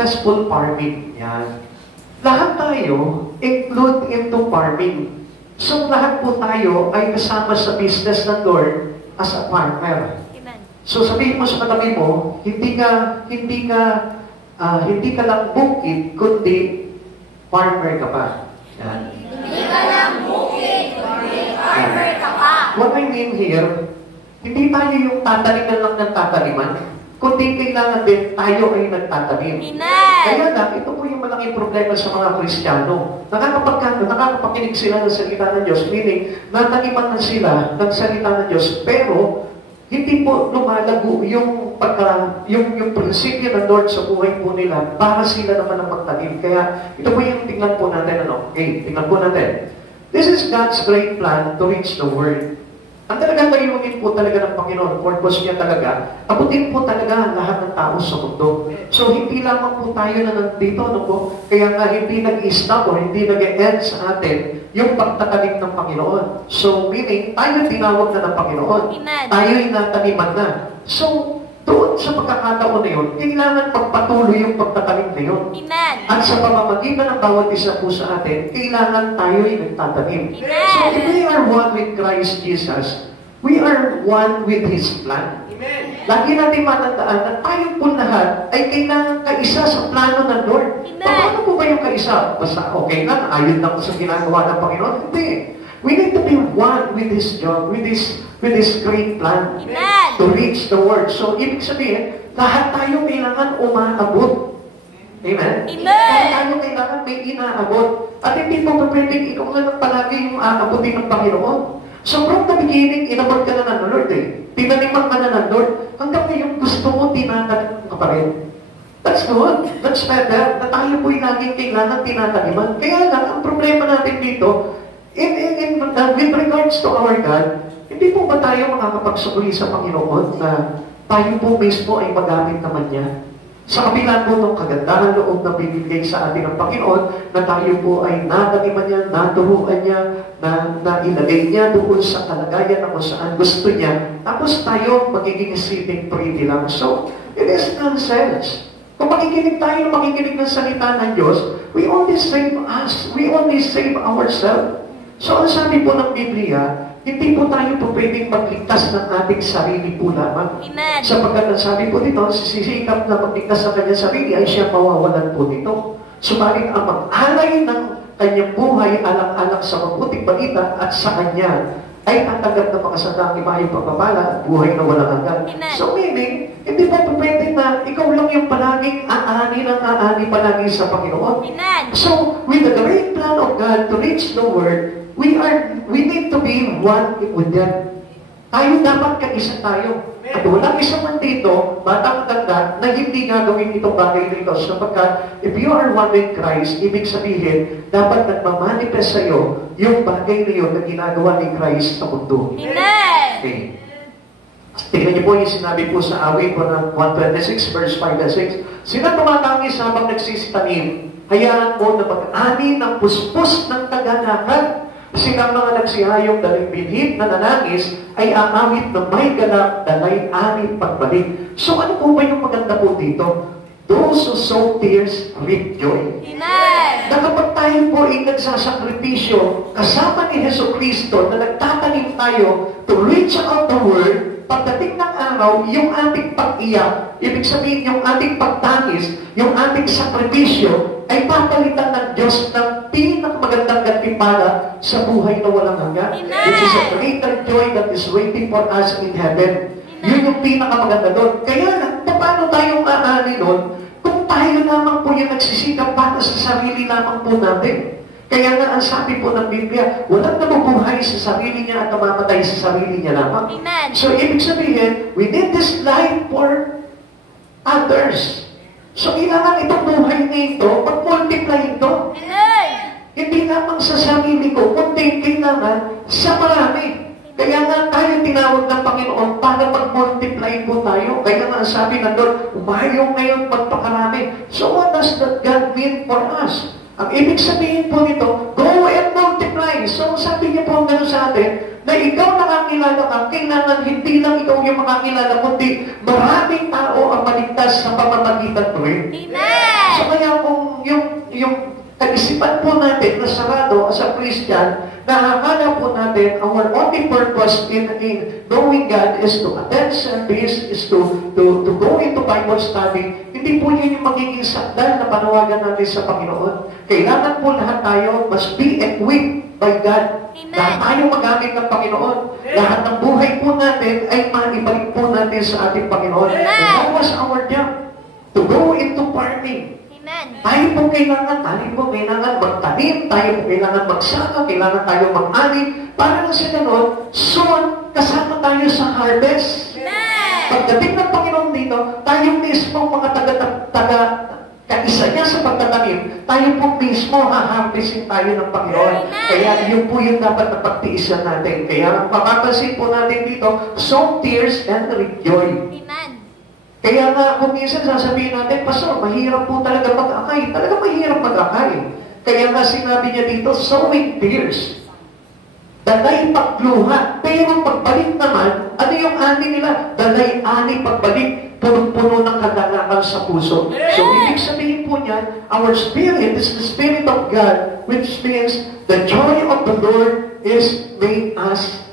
successful farming. Yan. Lahat tayo include into farming. So lahat po tayo ay kasama sa business ng Lord as a farmer. Amen. So sabihin mo sa katabi mo, hindi ka lang bukid, kundi farmer ka pa. Yan. Hindi ka lang bukid, kundi farmer ka pa. What I mean here, hindi tayo yung tataliman lang ng tataliman, kundi kailangan din tayo ay nagtatanim. Amen. Kaya lang, ito po yung malaking problema sa mga Kristiyano. Nakakapakinig sila ng salita ng Diyos, meaning, nataniman na sila ng salita ng Diyos, pero hindi po lumalago yung prinsipyo ng Lord sa buhay po nila para sila naman ang magtanim. Kaya ito po yung tingnan po natin. Okay, tingnan po natin. This is God's great plan to reach the world. Ang talagang layunin po talaga ng Panginoon, purpose niya talaga, abutin po talaga ang lahat ng tao sa mundo. So, hindi lamang po tayo na nandito, kaya nga hindi nag-stop o hindi nag-end sa atin yung pagtatanim ng Panginoon. So, meaning, tayo tinawag na ng Panginoon. Amen. Tayo ay nataniman na. So, doon sa pagkakataon na yun, kailangan pagpatuloy yung pagtatanim na yun. Amen. At sa pamamagitan ng bawat isa po sa atin, kailangan tayo ay nagtatanim. Amen. So, if we are one with Christ Jesus, we are one with His plan. Amen. Lagi natin matandaan na tayo po lahat ay kailangan kaisa sa plano ng Lord. Amen. Paano po ba yung kaisa? Basta okay na, ayon lang sa ginagawa ng Panginoon? Hindi. We need to be one with His job, with His great plan. Amen. To reach the world. So, ibig sabihin, lahat tayo kailangan umaabot. Amen? Amen. Lahat tayo kailangan may inaabot. At hindi po pwedeng ikaw na lang palagi yung aabotin ng Panginoon. So, from the beginning, inabot ka na ng Lord eh. Tinaniman ka na ng Lord. Hanggang ngayon gusto mo, tinatanim ka pa rin. That's good. That's better. Na tayo po'y laging kailangan tinataniman. Kaya lang, ang problema natin dito, with regards to our God, hindi po ba tayo makakapagsukli sa Panginoon na tayo po mismo ay magamit naman niya? Sa kabila po ng kagandahan loob na binigay sa atin ng Panginoon, na tayo po ay nataniman niya, naturuan niya, na ilagay niya doon sa kalagayan na kung saan gusto niya, tapos tayo magiging sitting pretty lang. So, it is nonsense. Kung makikinig tayo ng salita ng Diyos, we only save us. We only save ourselves. So, ang sabi po ng Biblia, hindi po tayo po pwedeng magligtas ng ating sarili po lamang. Amen. Sapagkat ang sabi po dito, sisikap na magligtas ng kanyang sarili ay siya mawawalan po dito. Subalit ang mag-alay ng kanyang buhay alang-alang sa mabuting balita at sa kanya ay tatanggap na makasandang imayong pagpapala at buhay na walang hanggan. Amen. So meaning, hindi po pwede na ikaw lang yung palaging aani palagi sa Panginoon. Amen. So, with the great plan of God to reach the world, we need to be one with them. Tayo dapat kaisa tayo. At walang isa man dito, batang-tanda, na hindi gagawin itong bagay dito. Sapagkat, if you are one with Christ, ibig sabihin, dapat nagmamanifest sa iyo yung bagay na yun na ginagawa ni Christ sa mundo. Amen. Okay. Tingnan niyo po yung sinabi po sa awit po ng 126, verse 5 and 6. Sila tumatangis habang nagsisitanim, hayaan mo na mag-ani ng puspos ng kaganahan. Silang mga nagsihayong daling binhid na nanangis ay aawit na may ganap dalay ani pagbalik. So ano po ba yung maganda po dito? Those who sow tears reap joy. Amen. Na kapag tayo po ay nagsasakripisyo kasama ni Hesus Kristo na nagtatanim tayo to reach out the world, pagdating ng araw, yung ating pag-iyak, ibig sabihin yung ating pagtangis, yung ating sakripisyo, ay papalitan ng Diyos ng pinakamagandang gantimpala sa buhay na walang hanggan. Which is a greater joy that is waiting for us in heaven. Yun yung pinakamaganda doon. Kaya, paano tayong aani doon kung tayo lamang po yung nagsisikap para sa sarili lamang po natin? Kaya nga, ang sabi po ng Biblia, walang nabubuhay sa sarili niya at namamatay sa sarili niya lamang. Amen. So, ibig sabihin, we need this life for others. So, kailangan itong buhay nito, pag-multiply ito. Amen. Hindi lamang sa sarili ko, kundi kailangan sa marami. Kaya nga tayo tinawag ng Panginoon para mag-multiply po tayo. Kaya nga sabi na doon, umayaw ngayon magpakarami. So what does that God mean for us? Ang ibig sabihin po nito, go and multiply. So sabi niya po gano'n sa atin, na ikaw nakakilala ka, kailangan hindi lang ikaw yung makakilala, kundi maraming tao ang maligtas sa pamamagitan mo rin. Amen. So kaisipan po natin na sarado as a Christian, nakakala po natin our only purpose in knowing God is to attend service, is to go into Bible study. Hindi po yun yung magiging sakdal na panawagan natin sa Panginoon. Kailangan po lahat tayo must be equipped by God. Amen. Lahat tayo magamit ng Panginoon. Lahat ng buhay po natin ay maibalik po natin sa ating Panginoon. Amen. And that was our job, to go into farming. Amen. Tayo po kailangan magtanim, tayo po kailangan magsaka, kailangan tayo mag-ani, para na sa ganon, soon, kasama tayo sa harvest. Amen. Pagdating ng Panginoon dito, tayo mismo mga kaisa niya sa pagtatanim, tayo po mismo haharvestin tayo ng Panginoon. Amen. Kaya yun po yung dapat na pagtiisan natin. Kaya mapapansin po natin dito, sow tears and reap joy. Amen. Kaya nga, kung minsan sasabihin natin, Pastor, mahirap po talaga mag-akay. Talaga mahirap mag-akay. Kaya nga sinabi niya dito, sowing tears. Dalay pagluha. Pero pagbalik naman, ano yung ani nila? Dalay ani pagbalik. Punong-puno ng kagalakan sa puso. So, ibig sabihin po niya, our spirit is the Spirit of God, which means the joy of the Lord is made us,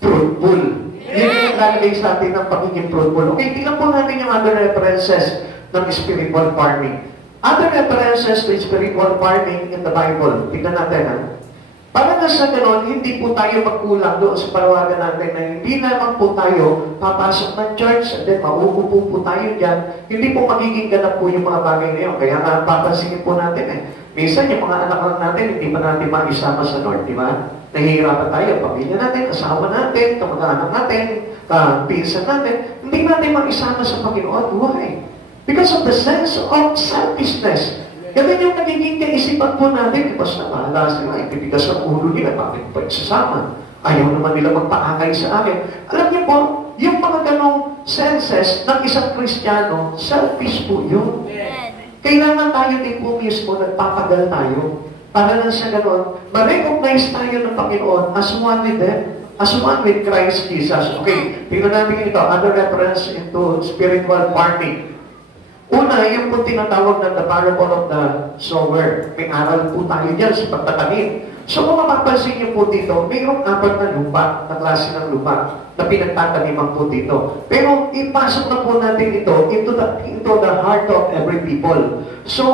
fruitful. Yun yung lalagay sa atin ng pagiging fruitful. Okay, tingnan po natin yung other references ng spiritual farming. Other references to spiritual farming in the Bible. Tingnan natin, ha? Para na sa ganon, hindi po tayo magkulang doon sa panawagan natin na hindi naman po tayo papasok ng church and then mauupo po tayo dyan. Hindi po magiging ganap po yung mga bagay na yun. Kaya nga, papansinin po natin minsan yung mga anak natin, hindi pa natin makisama sa Lord, di ba? Nahihirapan tayo, pamilya natin, asawa natin, kamag-anak natin, pinsan natin, hindi natin makisama sa Panginoon. Why? Because of the sense of selfishness. Ganun yung nagiging kaisipan po natin, basta bahala sila, ipitigas ang ulo nila, bakit pa isasama? Ayaw naman nila magpaakay sa akin. Alam niyo po, yung mga ganong senses ng isang Kristiyano, selfish po yun. Kailangan tayo din po mismo, nagpapagal tayo. Para lang sa ganon, ma-recognize tayo ng Panginoon as one with them, as one with Christ Jesus. Okay, tingnan natin ito, other reference into spiritual farming. Una, yung po tinatawag na the parable of the sower. May aral po tayo dyan sa pagtatanim. So kung mapapansin niyo po dito, mayroong 4 na lupa, na klase ng lupa, na pinagtataniman po dito. Pero ipasok na po natin ito into the heart of every people. So,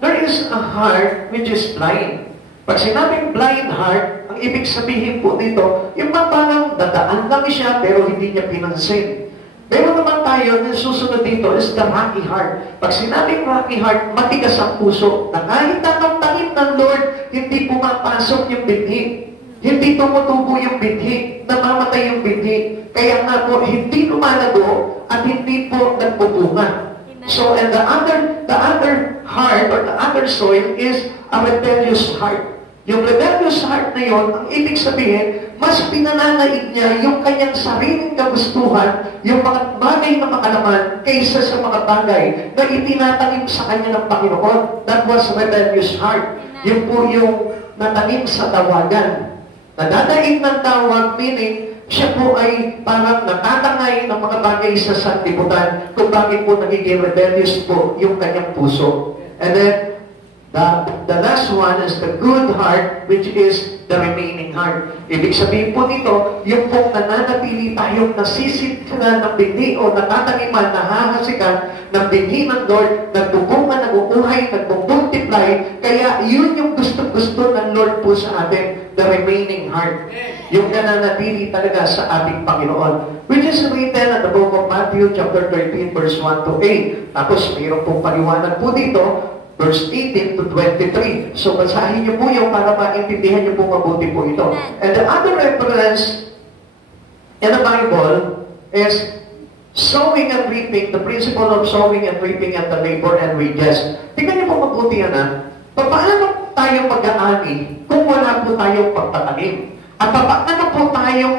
there is a heart which is blind. Pag sinabing blind heart, ang ibig sabihin po dito, yung parang dadaan lang siya pero hindi niya pinansin. Meron naman tayo na susunod dito is the rocky heart. Pag sinabing rocky heart, matigas ang puso na kahit anong tanim ng Lord, hindi pumapasok yung binhi. Hindi tumutubo yung binhi, namamatay yung binhi. Kaya nga po, hindi lumalago at hindi po nagpupuna. So, and the other heart or the other soil is a rebellious heart. Yung rebellious heart na yon, ang ibig sabihin, mas pinananaig niya yung kanyang sariling kagustuhan, yung mga bagay na makalaman, kaysa sa mga bagay na itinatanim sa kanya ng Panginoon. That was rebellious heart. Yun po yung natanim sa tawagan. Nadadaig ng tawag, meaning, siya po ay parang natatangay ng mga bagay sa sanlibutan kung bakit po nagiging rebellious po yung kanyang puso. And then, the last one is the good heart, which is the remaining heart. Ibig sabihin po nito, yung pong nananatili tayong nasisitran ng binhi o natataniman, nahahasikan ng binhi ng Lord, nagbubunga, naguuhay, nagbubultiply, kaya yun yung gusto-gusto ng Lord po sa atin, the remaining heart. Yung nananatili talaga sa ating Panginoon. Which is written in the book of Matthew chapter 13, verse 1 to 8. Tapos mayroon pong paliwanag po dito, verse 18 to 23. So, basahin niyo po yung para maintindihan niyo po mabuti po ito. And the other reference in the Bible is sowing and reaping, the principle of sowing and reaping and the labor and wages. Tingnan niyo po mabuti yan, ha? Paano tayo mag-aani kung wala po tayong pagtatanim? At paano po tayong,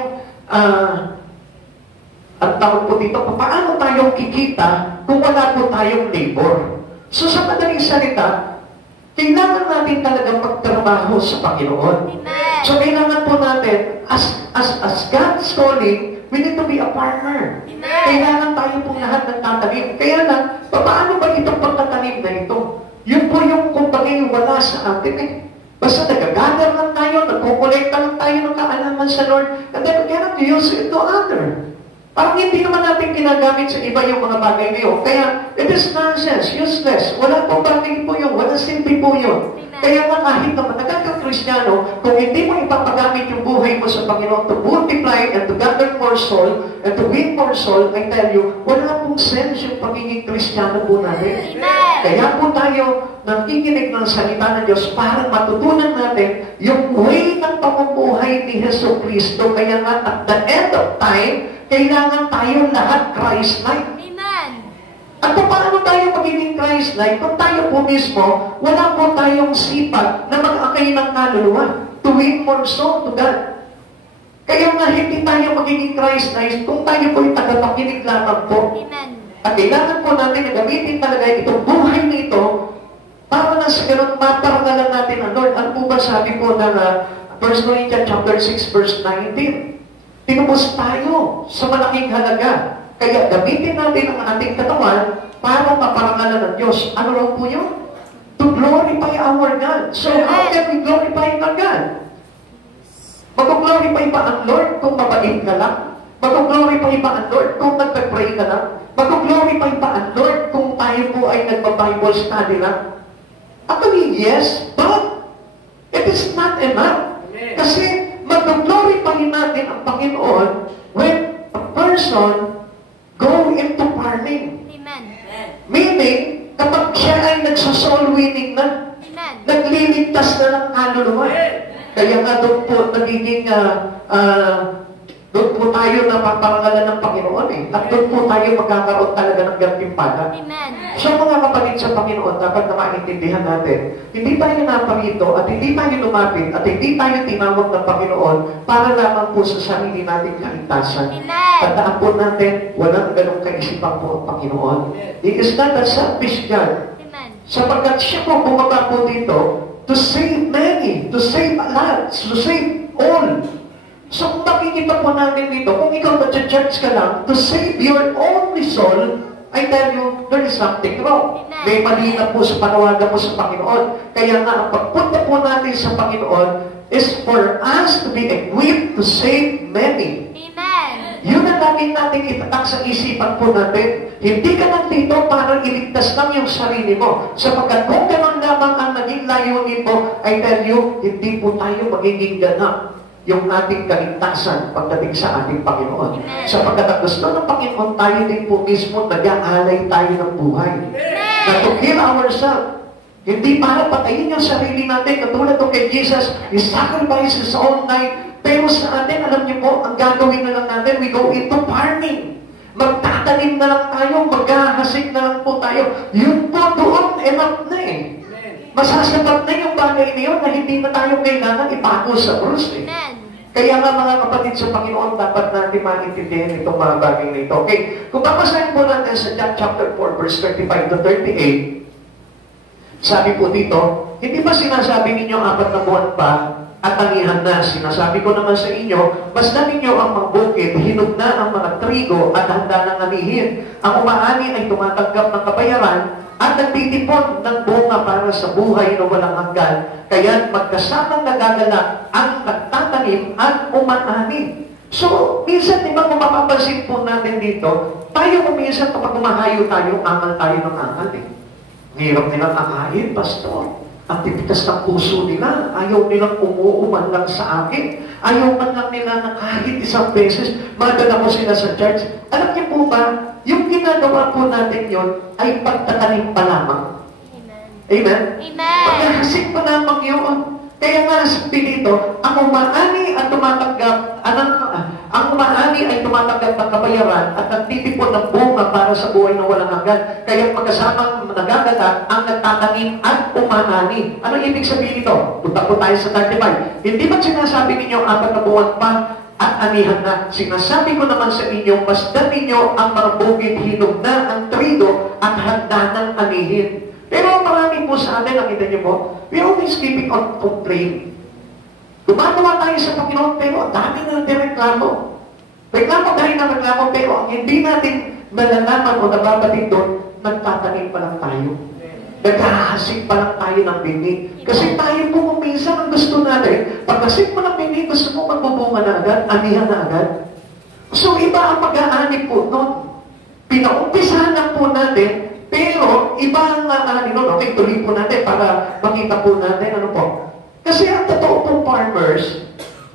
ang tawag po dito, paano tayong kikita kung wala po tayong labor? So sa madaling salita, kailangan natin talagang magtrabaho sa Panginoon. Amen. So kailangan po natin, as God's calling, we need to be a partner. Amen. Kailangan tayo po lahat ng tatanim. Kaya lang, paano ba itong pagtatanim na ito? Yun po yung kumbaga wala sa atin eh. Basta nagagather lang tayo, nagkukolekta lang tayo ng kaalaman sa Lord, and then we cannot use it to honor. Parang hindi naman natin ginagamit sa iba yung mga bagay na yun. Kaya, it is nonsense, useless. Wala po bagay po yun, wala simple po yun. Kaya nga kahit naman nagkakakristyano, kung hindi mo ipapagamit yung buhay mo sa Panginoon to multiply and to gather more soul and to win more soul, I tell you, wala pong sense yung pagiging Kristiyano po natin. Kaya po tayo nakikinig ng salita ng Diyos para matutunan natin yung way ng pamumuhay ni Hesus Kristo. Kaya nga at the end of time, kailangan tayo lahat Christ-like. At kung paano tayo magiging Christ-like, kung tayo po mismo, wala po tayong sipag na mag-akay ng kaluluwa to win more soul to God. Kaya nga hindi tayo magiging Christ-like kung tayo po'y tagapakinig lamang po. At kailangan po natin na gamitin talaga itong buhay na ito para na sa ganun maparangalan natin ang Lord. Ano po ba sabi po ng 1 Corinthians chapter 6 verse 19? Tinubos tayo sa malaking halaga. Kaya gamitin natin ang ating katawan para maparangalan ng Diyos. Ano raw po yun? To glorify our God. So how can we glorify our God? Mag-glorify pa ang Lord kung mabait ka lang? Mag-glorify pa ang Lord kung nagpag-pray ka lang? Mag-glorify pa ang Lord kung tayo po ay nagpa-Bible study lang? Actually, yes, but it is not enough. Kasi mag-glorify natin ang Panginoon when a person go into farming. Meaning, kapag siya ay nagsasoul winning na, nagliligtas na ng kaluluwa. Kaya nga doon po nagiging doon po tayo napaparangalan ng Panginoon eh. At doon po tayo magkakaroon talaga ng gantimpala. So mga kapatid sa Panginoon, dapat na maintindihan natin, hindi tayo naparito at hindi tayo lumapit at hindi tayo tinawag ng Panginoon para lamang po sa sarili nating kaligtasan. Tandaan po natin, walang ganong kaisipan po ang Panginoon. He is not a selfish God. Sapagkat siya po bumaba po dito to save many, to save a lot, to save all. So kung makikita po natin dito, kung ikaw na-church ka lang, to save your only soul, I tell you, there is something wrong. May mali na po sa panawagan mo sa Panginoon. Kaya nga, ang pagpunta po natin sa Panginoon is for us to be equipped to save many. Yun ang laging natin itatak sa isipan po natin. Hindi ka lang dito para iligtas lang yung sarili mo. Sapagkat kung gano'n lamang ang naging layunin mo, I tell you, hindi po tayo magiging ganap yung ating kaligtasan pagdating sa ating Panginoon. Sapagkat ang gusto ng Panginoon, tayo din po mismo nag-aalay tayo ng buhay. Na to kill ourselves. Hindi para patayin yung sarili natin, katulad ng kay Jesus, He sacrificed His own life. Pero sa atin, alam niyo po, ang gagawin na lang natin, we go into farming. Magtatanim na lang tayo, maghahasik na lang po tayo. Yun po doon, enough na eh. Masasapat na yung bagay na yun na hindi na tayo kailangan ipako sa krus eh. Kaya nga mga kapatid sa Panginoon, dapat natin maintindihan itong mga bagay na ito. Okay, kung papasahin po natin sa John chapter 4, verse 35 to 38, sabi po dito, hindi ba sinasabi ninyo 4 na buwan pa at anihan na? Sinasabi ko naman sa inyo, basta ninyo ang mga bukid, hinog na ang mga trigo at handa ng anihin. Ang umaani ay tumatanggap ng kabayaran at nagtitipon ng bunga para sa buhay na walang hanggan. Kaya magkasamang nagagalak ang nagtatanim at umaani. So, minsan, di ba kung mapapansin po natin dito, tayo kung minsan kapag umahayo tayo, angal tayo ng angal eh. Hirap nilang akain, pastor. Ang tipitas ng puso nila, ayaw nilang umuuman lang sa akin. Ayaw man lang nila na kahit isang beses, madala ko sila sa church. Alam niyo po ba, yung ginagawa po natin yon ay pagtatanim pa lamang. Amen? Amen. Pagkahasik pa lamang yun. Kaya nga sabi dito, ang umaani at tumatanggap, ang umaani ay tumatanggap ng kabayaran at nagtitipon ng bunga para sa buhay na walang hanggan. Kaya magkasamang nagagalak ang nagtatanim at umaani. Ano ibig sabihin ito? Punta po tayo sa 35. Hindi ba sinasabi ninyo 4 na buwan pa at anihan na? Sinasabi ko naman sa inyo, masdan ninyo ang mga bukid, hinog na ang trigo at handa ng anihin. Pero marami po sa atin, nakita niyo po, we always keeping on complain. Gumagawa tayo sa Panginoon, pero ang dami na natin reklamo. Reklamo tayo na reklamo, pero ang hindi natin malalaman o nababatid doon, nagtatanim pa lang tayo. Naghahasik pa lang tayo ng bini. Kasi tayo po minsan ang gusto natin, pag hasik mo ng bini, gusto mo magbubunga na agad, anihan na agad. So iba ang pag-aani po nun. Pinaumpisahan lang po natin, pero iba ang aani nun. Okay, tuloy po natin para makita po natin ano po. Kasi ang totoo pong farmers,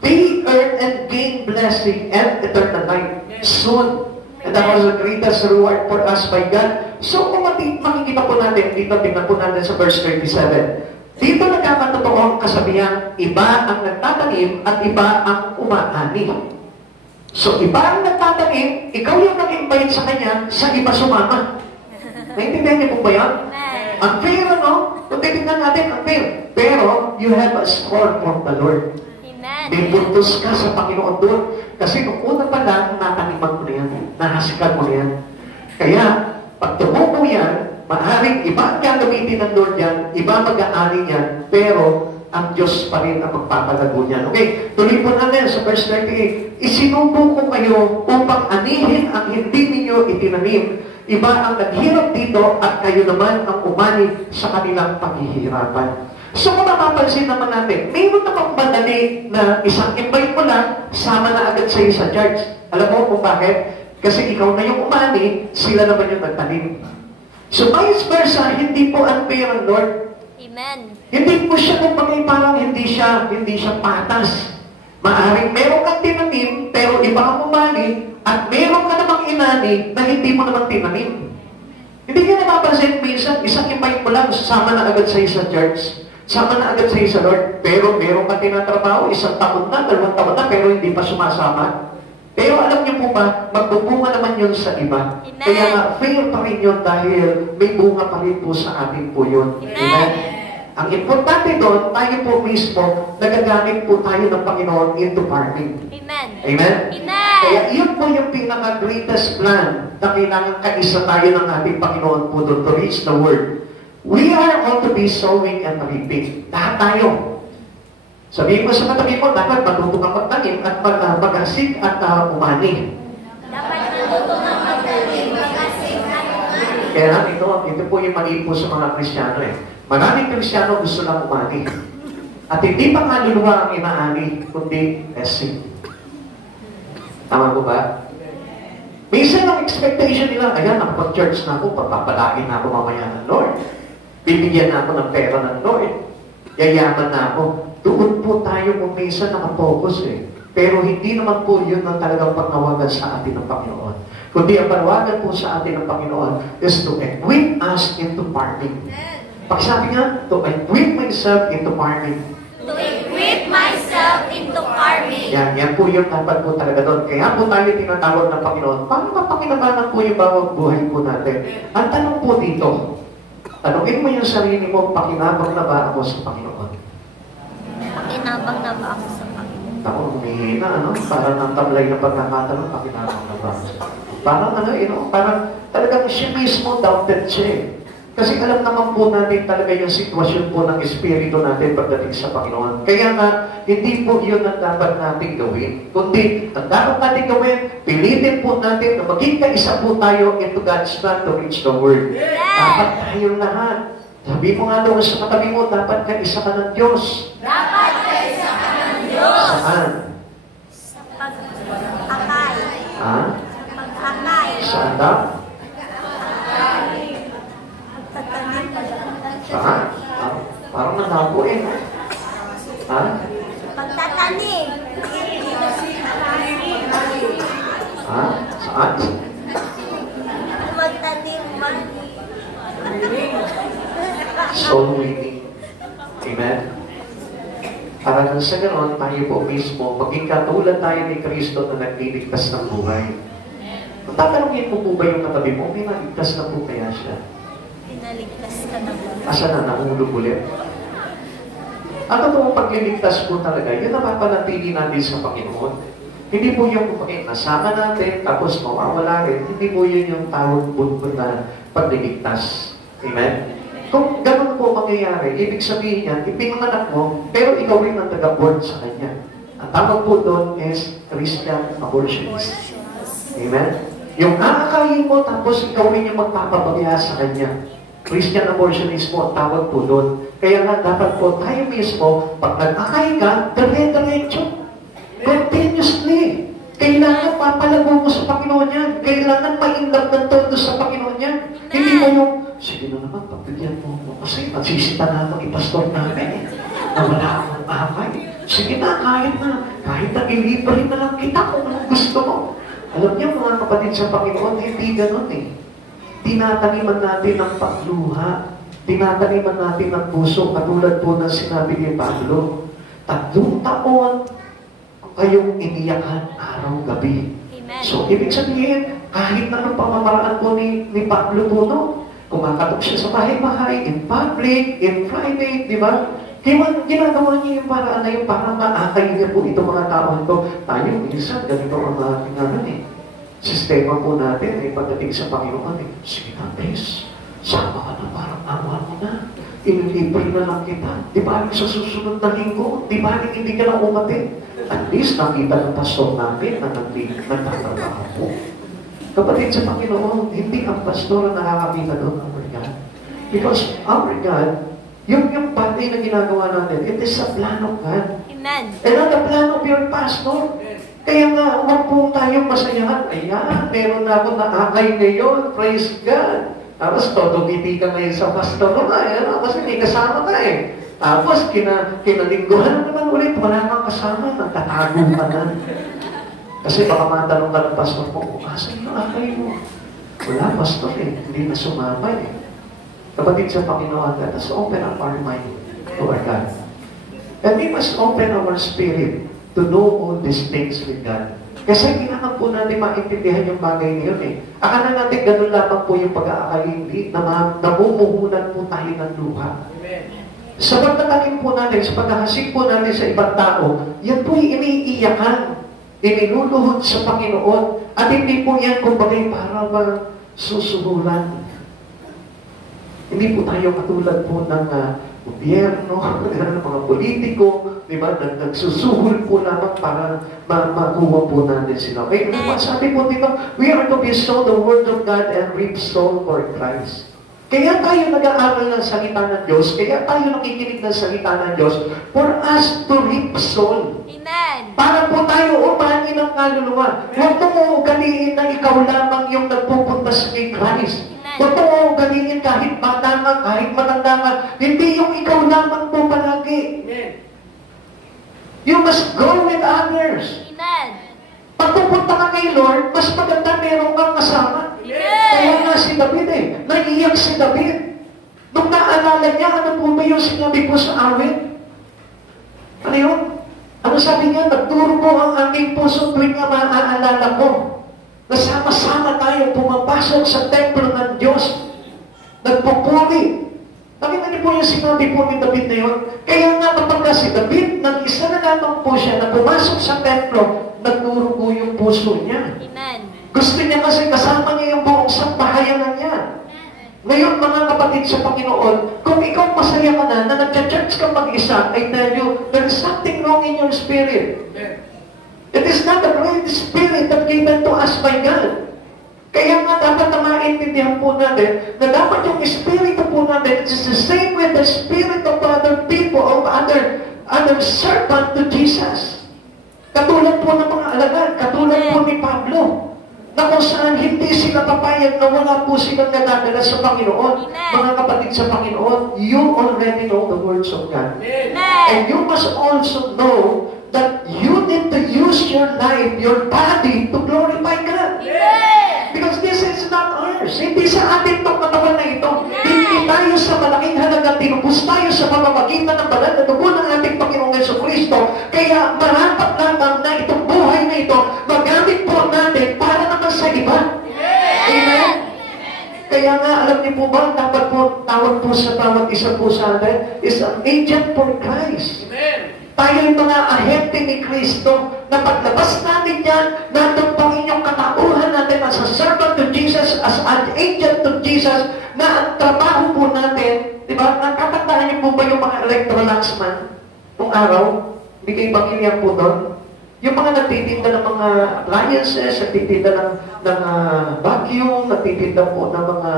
they earn and gain blessing and eternal life soon. And that was the greatest reward for us by God. So kung makikita po natin, dito tingnan po natin sa verse 37. Dito nagkakatotoo ang kasabihan, iba ang nagtatanim at iba ang umaani. So iba ang nagtatanim, ikaw yung nag-invite sa kanya, sa iba sumama. Naintindihan niyo po ba yan? Unfair, ano? Kung titignan natin, unfair. Pero, you have a score from the Lord. May buntos ka sa Panginoon doon. Kasi nung una pa lang, nataniman mo na yan. Nahasikan mo na yan. Kaya, pag tumubo yan, maaaring iba ang gagamitin ng Lord yan, iba mag-aani yan, pero ang Diyos pa rin ang magpapalago niyan. Okay, tuloy po natin sa verse 38. Isinubo ko kayo upang anihin ang hindi ninyo itinanim. Iba ang naghirap dito at kayo naman ang umani sa kanilang paghihirapan. So kung mapapansin naman natin, mayroon namang madali na isang invite mo lang, sama na agad sa'yo sa church. Alam mo kung bakit? Kasi ikaw na yung umani, sila naman yung nagtanim. So vice versa, hindi po unfair ang Lord. Amen. Hindi po siya kumbaga parang hindi siya patas. Maaring meron kang tinanim, pero iba ang umani, at meron ka namang inani na hindi mo naman tinanim. Hindi ka napapansin minsan, isang invite mo lang, sama na agad sa'yo sa church. Sama na agad sa'yo sa Lord. Pero meron ka tinatrabaho, 1 taon na, 2 taon na, pero hindi pa sumasama. Pero alam niyo po ba, magbubunga naman yun sa iba. Amen. Kaya nga, fair pa rin yun dahil may bunga pa rin po sa atin po yun. Amen. Ang importante doon, tayo po mismo, nagagamit po tayo ng Panginoon into farming. Amen. Amen? Amen. Kaya iyon po yung pinaka-greatest plan na kailangan kaisa tayo ng ating Panginoon po doon to reach the Word. We are all to be sowing and reaping. Lahat tayo. Sabihin mo sa katabi mo, dapat matuto kang magtanim at mag-asik at umani. Dapat matuto kang magtanim, mag-asik at umani. Kaya ito po yung mali po sa mga Kristiyano eh. Maraming Kristiyano gusto lang umani. At hindi pa nga luluwa ang inaani, kundi blessing. Tama po ba? Minsan ang expectation nila, ayan, nakapag-church na ako, papapalagin na ako mamaya ng Lord. Bibigyan na ako ng pera ng Lord. Yayaman na ako. Doon po tayo kung minsan nakapokus eh. Pero hindi naman po yun ang talagang panawagan sa atin ng Panginoon. Kundi ang panawagan po sa atin ng Panginoon is to equip us into farming. Pag sabi nga, to equip myself into farming. To equip myself into farming. Yan po yung dapat po talaga doon. Kaya po tayo tinatawag ng Panginoon. Paano mapakinabangan po yung bawat buhay po natin? Ang tanong po dito, tanongin mo yung sarili mo, pakinabang na ba ako sa Panginoon? Pakinabang na ba ako sa Panginoon? Ako, humihina, ano? Parang ang tamlay na pagkakatanong, pakinabang na ba? Parang parang talagang siya mismo doubted siya eh. Kasi alam naman po natin talaga yung sitwasyon po ng Espiritu natin pagdating sa Panginoon. Kaya nga, hindi po yun ang dapat natin gawin. Kundi, ang dapat natin gawin, pilitin po natin na maging kaisa po tayo into God's plan to reach the Word. Dapat tayong lahat. Sabi mo nga daw sa katabi mo, dapat kaisa ka ng Diyos. Dapat kaisa ka ng Diyos. Saan? Sa pag-akay. Ha? Sa pag-akay. Saan daw? Saan? Parang nanapo eh. Ha? Pagtatanim. Ha? Saan? Magtanim. Soul winning. Amen? Para nang sa ganoon, tayo po mismo, maging katulad tayo ni Kristo na nagliligtas ng buhay. Tatanungin mo po ba yung katabi mo, may naligtas na po kaya siya? Pinaligtas ka na ba? Asa na, nahulog ulit? Ang totoong pagliligtas po talaga, yun ang mapanatili natin sa Panginoon. Hindi po yung nasama natin, tapos mawawala rin. Hindi po yun yung tawag po na pagliligtas. Amen? Kung ganun po mangyayari, ibig sabihin yan, ipinanganak mo, pero ikaw rin ang taga-born sa Kanya. Ang tawag po doon is Christian abortionist. Amen? Yung aakayin mo, tapos ikaw rin yung magpapabaya sa Kanya. Christian abortionismo ang tawag po doon. Kaya nga dapat po tayo mismo, pag nag-akay ka, dire-diretso. Continuously. Kailangan papalago mo sa Panginoon yan. Kailangan ma-inlove ng todo sa Panginoon yan. Hindi mo yung, sige na naman, pagbigyan mo mo. Kasi magsisita na ako ipastor namin. Na wala akong akay. Sige na, kahit na ilibre na lang kita kung anong gusto mo. Alam niyo mga kapatid sa Panginoon, hindi ganun eh. Tinataniman natin ang pagluha. Tinataniman natin ang puso. Katulad po ng sinabi ni Pablo, 3 taon kayong iniyakan araw-gabi. So, ibig sabihin, kahit na anong pamamaraan po ni Pablo po, no? Kumakatok siya sa bahay-bahay, in public, in private, di ba? Ginagawa niya yung paraan na yung para maakay niya po itong mga taon ko. Tayo, minsan, ganito ang ating sistema po natin ay pagdating sa Panginoon. Sige na, please. Sama ka na, parang awa mo na. Inilibre na lang kita. Di ba sa susunod na linggo? Di ba hindi ka na umatin? At least nakita ng pastor namin na nagtatrabaho po. Kapatid sa Panginoon, hindi ang pastor na nakakakita doon ang God. Because our God, yung bagay na ginagawa natin, it is a plan of God. Amen. And not a plan of your pastor. Kaya nga, huwag po tayong masayahan. Ayan, meron na ako naakay ngayon. Praise God. Tapos, todo ngiti ka ngayon sa pastor na. Ayan, kasi may kasama ka eh. Tapos, kinalingguhan naman ulit. Wala kang kasama. Nagtatago ka na. Kasi baka matanong ka ng pastor mo, asan yung akay mo? Wala, pastor eh. Hindi na sumama eh. Kapatid sa Panginoon, let us open up our mind to our God. And we must open our spirit to know all these things with God. Kasi kailangan po natin maintindihan yung bagay niyon eh. Akala natin ganun lamang po yung pag-aakay, hindi. Namumuhunan po tayo ng luha. Sa pagtatanim po natin, sa paghahasik po natin sa ibang tao, yan po yung iniiyakan, iniluluhod sa Panginoon. At hindi po yan kumbaga para susuhulan. Hindi po tayo katulad po ng gobyerno, ng mga politiko, di ba? Nagsusuhol po lamang para makuha po natin sila. Okay, sabi po dito, we are to be sold the word of God and reap soul for Christ. Kaya tayo nag-aaral ng salita ng Diyos, kaya tayo nakikinig ng salita ng Diyos, for us to reap soul. Amen. Para po tayo umani ng kaluluwa. Huwag mo ugaliin na ikaw lamang yung nagpupunta sa kay Christ. Huwag mo ugaliin kahit bata ka, kahit matanda ka. Hindi yung ikaw lamang po palagi. Amen. You must go with others. Amen. Pag pupunta ka kay Lord, mas maganda meron kang kasama. Kaya nga si David naiiyak si David. Nung naalala niya, ano po ba yung sinabi ko sa awit? Ano yun? Ano sabi niya? Nagturo po ang aking puso tuwing nga maaalala ko. Nasama-sama tayo pumapasok sa templo ng Diyos. Nagpupuri. Nakita niyo po yung sinabi po ni David na yun? Kaya nga kapag si David, nag-isa na lamang po siya na pumasok sa templo, nagturo po yung puso niya. Amen. Gusto niya kasi kasama niya yung buong sambahayanan niya. Ngayon, mga kapatid sa Panginoon, kung ikaw masaya ka na nag-church ka mag-isa, I tell you, there is something wrong in your spirit. It is not the great spirit that given to us by God. Kaya nga dapat na maintindihan po natin na dapat yung espiritu po natin is the same with the spirit of other people, of other servant to Jesus. Katulad po ng mga alagad, katulad po ni Pablo, na kung saan hindi sila papayag na wala po silang nadadala sa Panginoon. Mga kapatid sa Panginoon, you already know the words of God. And you must also know that you need to use your life, your body, to glorify God. Because this is not ours. Hindi sa atin itong katawan na ito. Hindi tayo sa malaking halagang tinubos tayo sa pamamagitan ng banal na dugo ng ating Panginoong Jesucristo. Kaya marapat lamang na itong buhay na ito, magamit po natin para naman sa iba. Amen? Kaya nga, alam niyo po ba, dapat po, tawag po sa bawat isa po sa atin, is an agent for Christ. Amen. Tayo yung mga ahente ni Kristo, na paglabas natin yan, nandun pang inyong katauhan natin as a servant to Jesus, as an agent to Jesus, na ang trabaho po natin, di ba, nakakatandaan niyo po ba yung mga Electrolux man, nung araw, hindi kayo bakilyan po doon, yung mga nagtitinda ng mga appliances, nagtitinda ng vacuum, nagtitinda po ng mga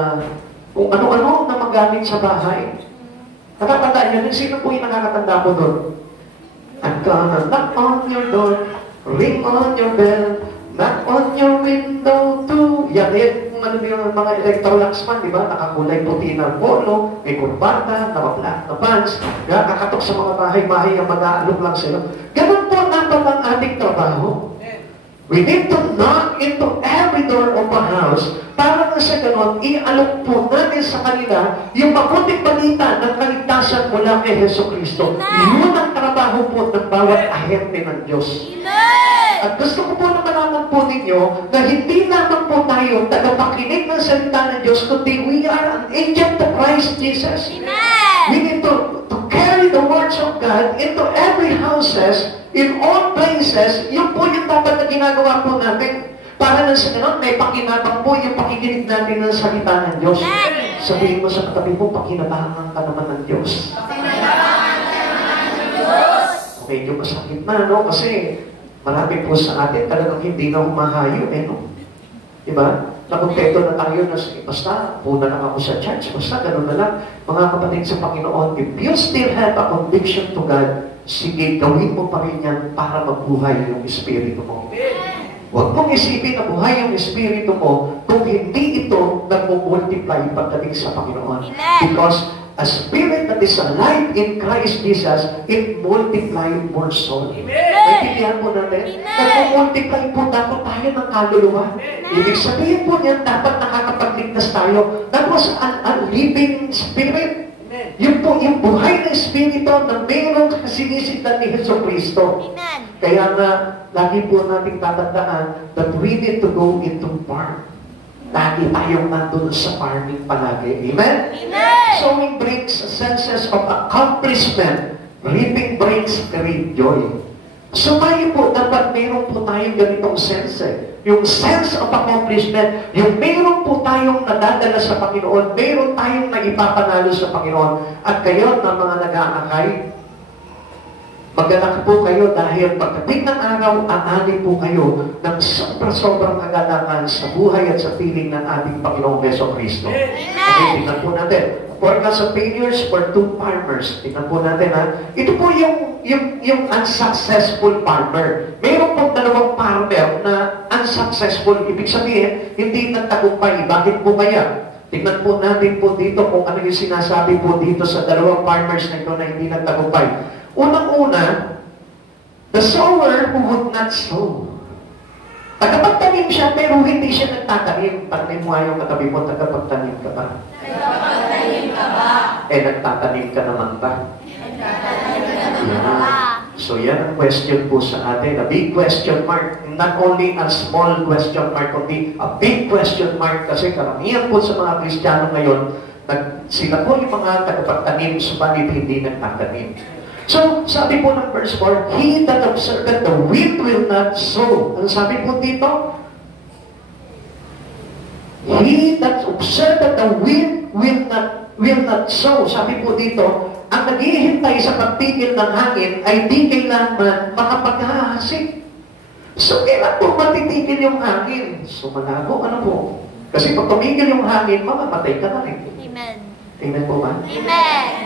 Kung ano-ano na magamit sa bahay. Natatandaan nyo, sino po yung nakakatanda po doon? I'm gonna knock on your door, ring on your bell, knock on your window too. Yan, kung ano yung mga Electrolux man, di ba? Nakakulay puti na polo, may kurbata, naka-black na pants, kakatok sa mga bahay-bahay ang mag-aalok lang sila. Ganun po dapat ang ating trabaho. We need to knock into every door of a house para na sa ganon, i-alok po natin sa kanila yung mabuting balita ng kaligtasan mula kay Heso Kristo. Yun ang trabaho po ng bawat ahente ng Diyos. At gusto ko po na malaman po ninyo na hindi lamang po tayo tagapakinig ng salita ng Diyos, kundi we are an agent of Christ Jesus. We need to carry the words of God into every houses, in all places. Yun po yung dapat na ginagawa po natin. Para na sa ganon, may pakinabang po yung pakikinig natin ng salita ng Diyos. Sabihin mo sa katabi mo, pakinabangan ka naman ng Diyos. Medyo masakit na, no? Kasi marami po sa atin talagang hindi na humahayo, no? Diba? Nakunteto na tayo na, basta, puna lang ako sa church, basta, gano'n na lang. Mga kapatid sa Panginoon, if you still have a conviction to God, sige, gawin mo pa rin yan para mabuhay yung Espiritu mo. Huwag mong isipin na buhay yung Espiritu mo kung hindi ito nag-multiply pagdating sa Panginoon. Because a spirit that is alive in Christ Jesus, it multiply more soul. Naintindihan po natin? Nag-multiply po dapat tayo ng kaluluwa. Ibig sabihin po niyan, dapat nakakapagligtas tayo. That was a living spirit. Yun po yung buhay ng Espiritu na mayroong sinisigdan ni Heso Kristo. Kaya nga, lagi po nating tatandaan that we need to go into farm. Lagi tayong nandun sa farming palagi. Amen? Sowing brings senses of accomplishment. Reaping brings great joy. So tayo po, dapat mayroon po tayong ganitong sense. Yung sense of accomplishment, yung mayroon po tayong nadadala sa Panginoon, mayroon tayong naipapanalo sa Panginoon. At kayo na mga nag-aakay, maganak po kayo dahil pagdating ng araw, aanin po kayo ng sobrang kagalakan sa buhay at sa piling ng ating Panginoong Heso Kristo. Okay, tingnan po natin. Forecast of failures for 2 farmers. Tingnan po natin, ha. Ito po yung unsuccessful farmer. Mayroon pong 2 farmer na unsuccessful. Ibig sabihin, hindi nagtagumpay. Bakit po kaya? Tingnan po natin po dito kung ano yung sinasabi po dito sa 2 farmers na ito na hindi nagtagumpay. Unang-una, the sower who would not sow. Tagapagtanim siya, pero hindi siya nagtatanim. Pagtanim mo yung katabi mo, tagapagtanim ka ba? Tagapagtanim ka ba? Nagtatanim ka naman ba? Nagtatanim ka naman ba? So yan ang question po sa atin. A big question mark. Not only a small question mark, kundi a big question mark. Kasi karamihan po sa mga Kristiyano ngayon, sila po yung mga tagapagtanim, subalit hindi nagtatanim. So, sabi po ng verse 4, he that observeth the wind will not sow. Ano sabi po dito? He that observeth the wind will not sow. Sabi po dito, ang naghihintay sa pagtigil ng hangin ay di kailanman makapaghahasik. So, kailan po matitigil yung hangin? So, malago, ano po? Kasi pag tumigil yung hangin, mamamatay ka na rin. Amen. Amen po ba? Amen.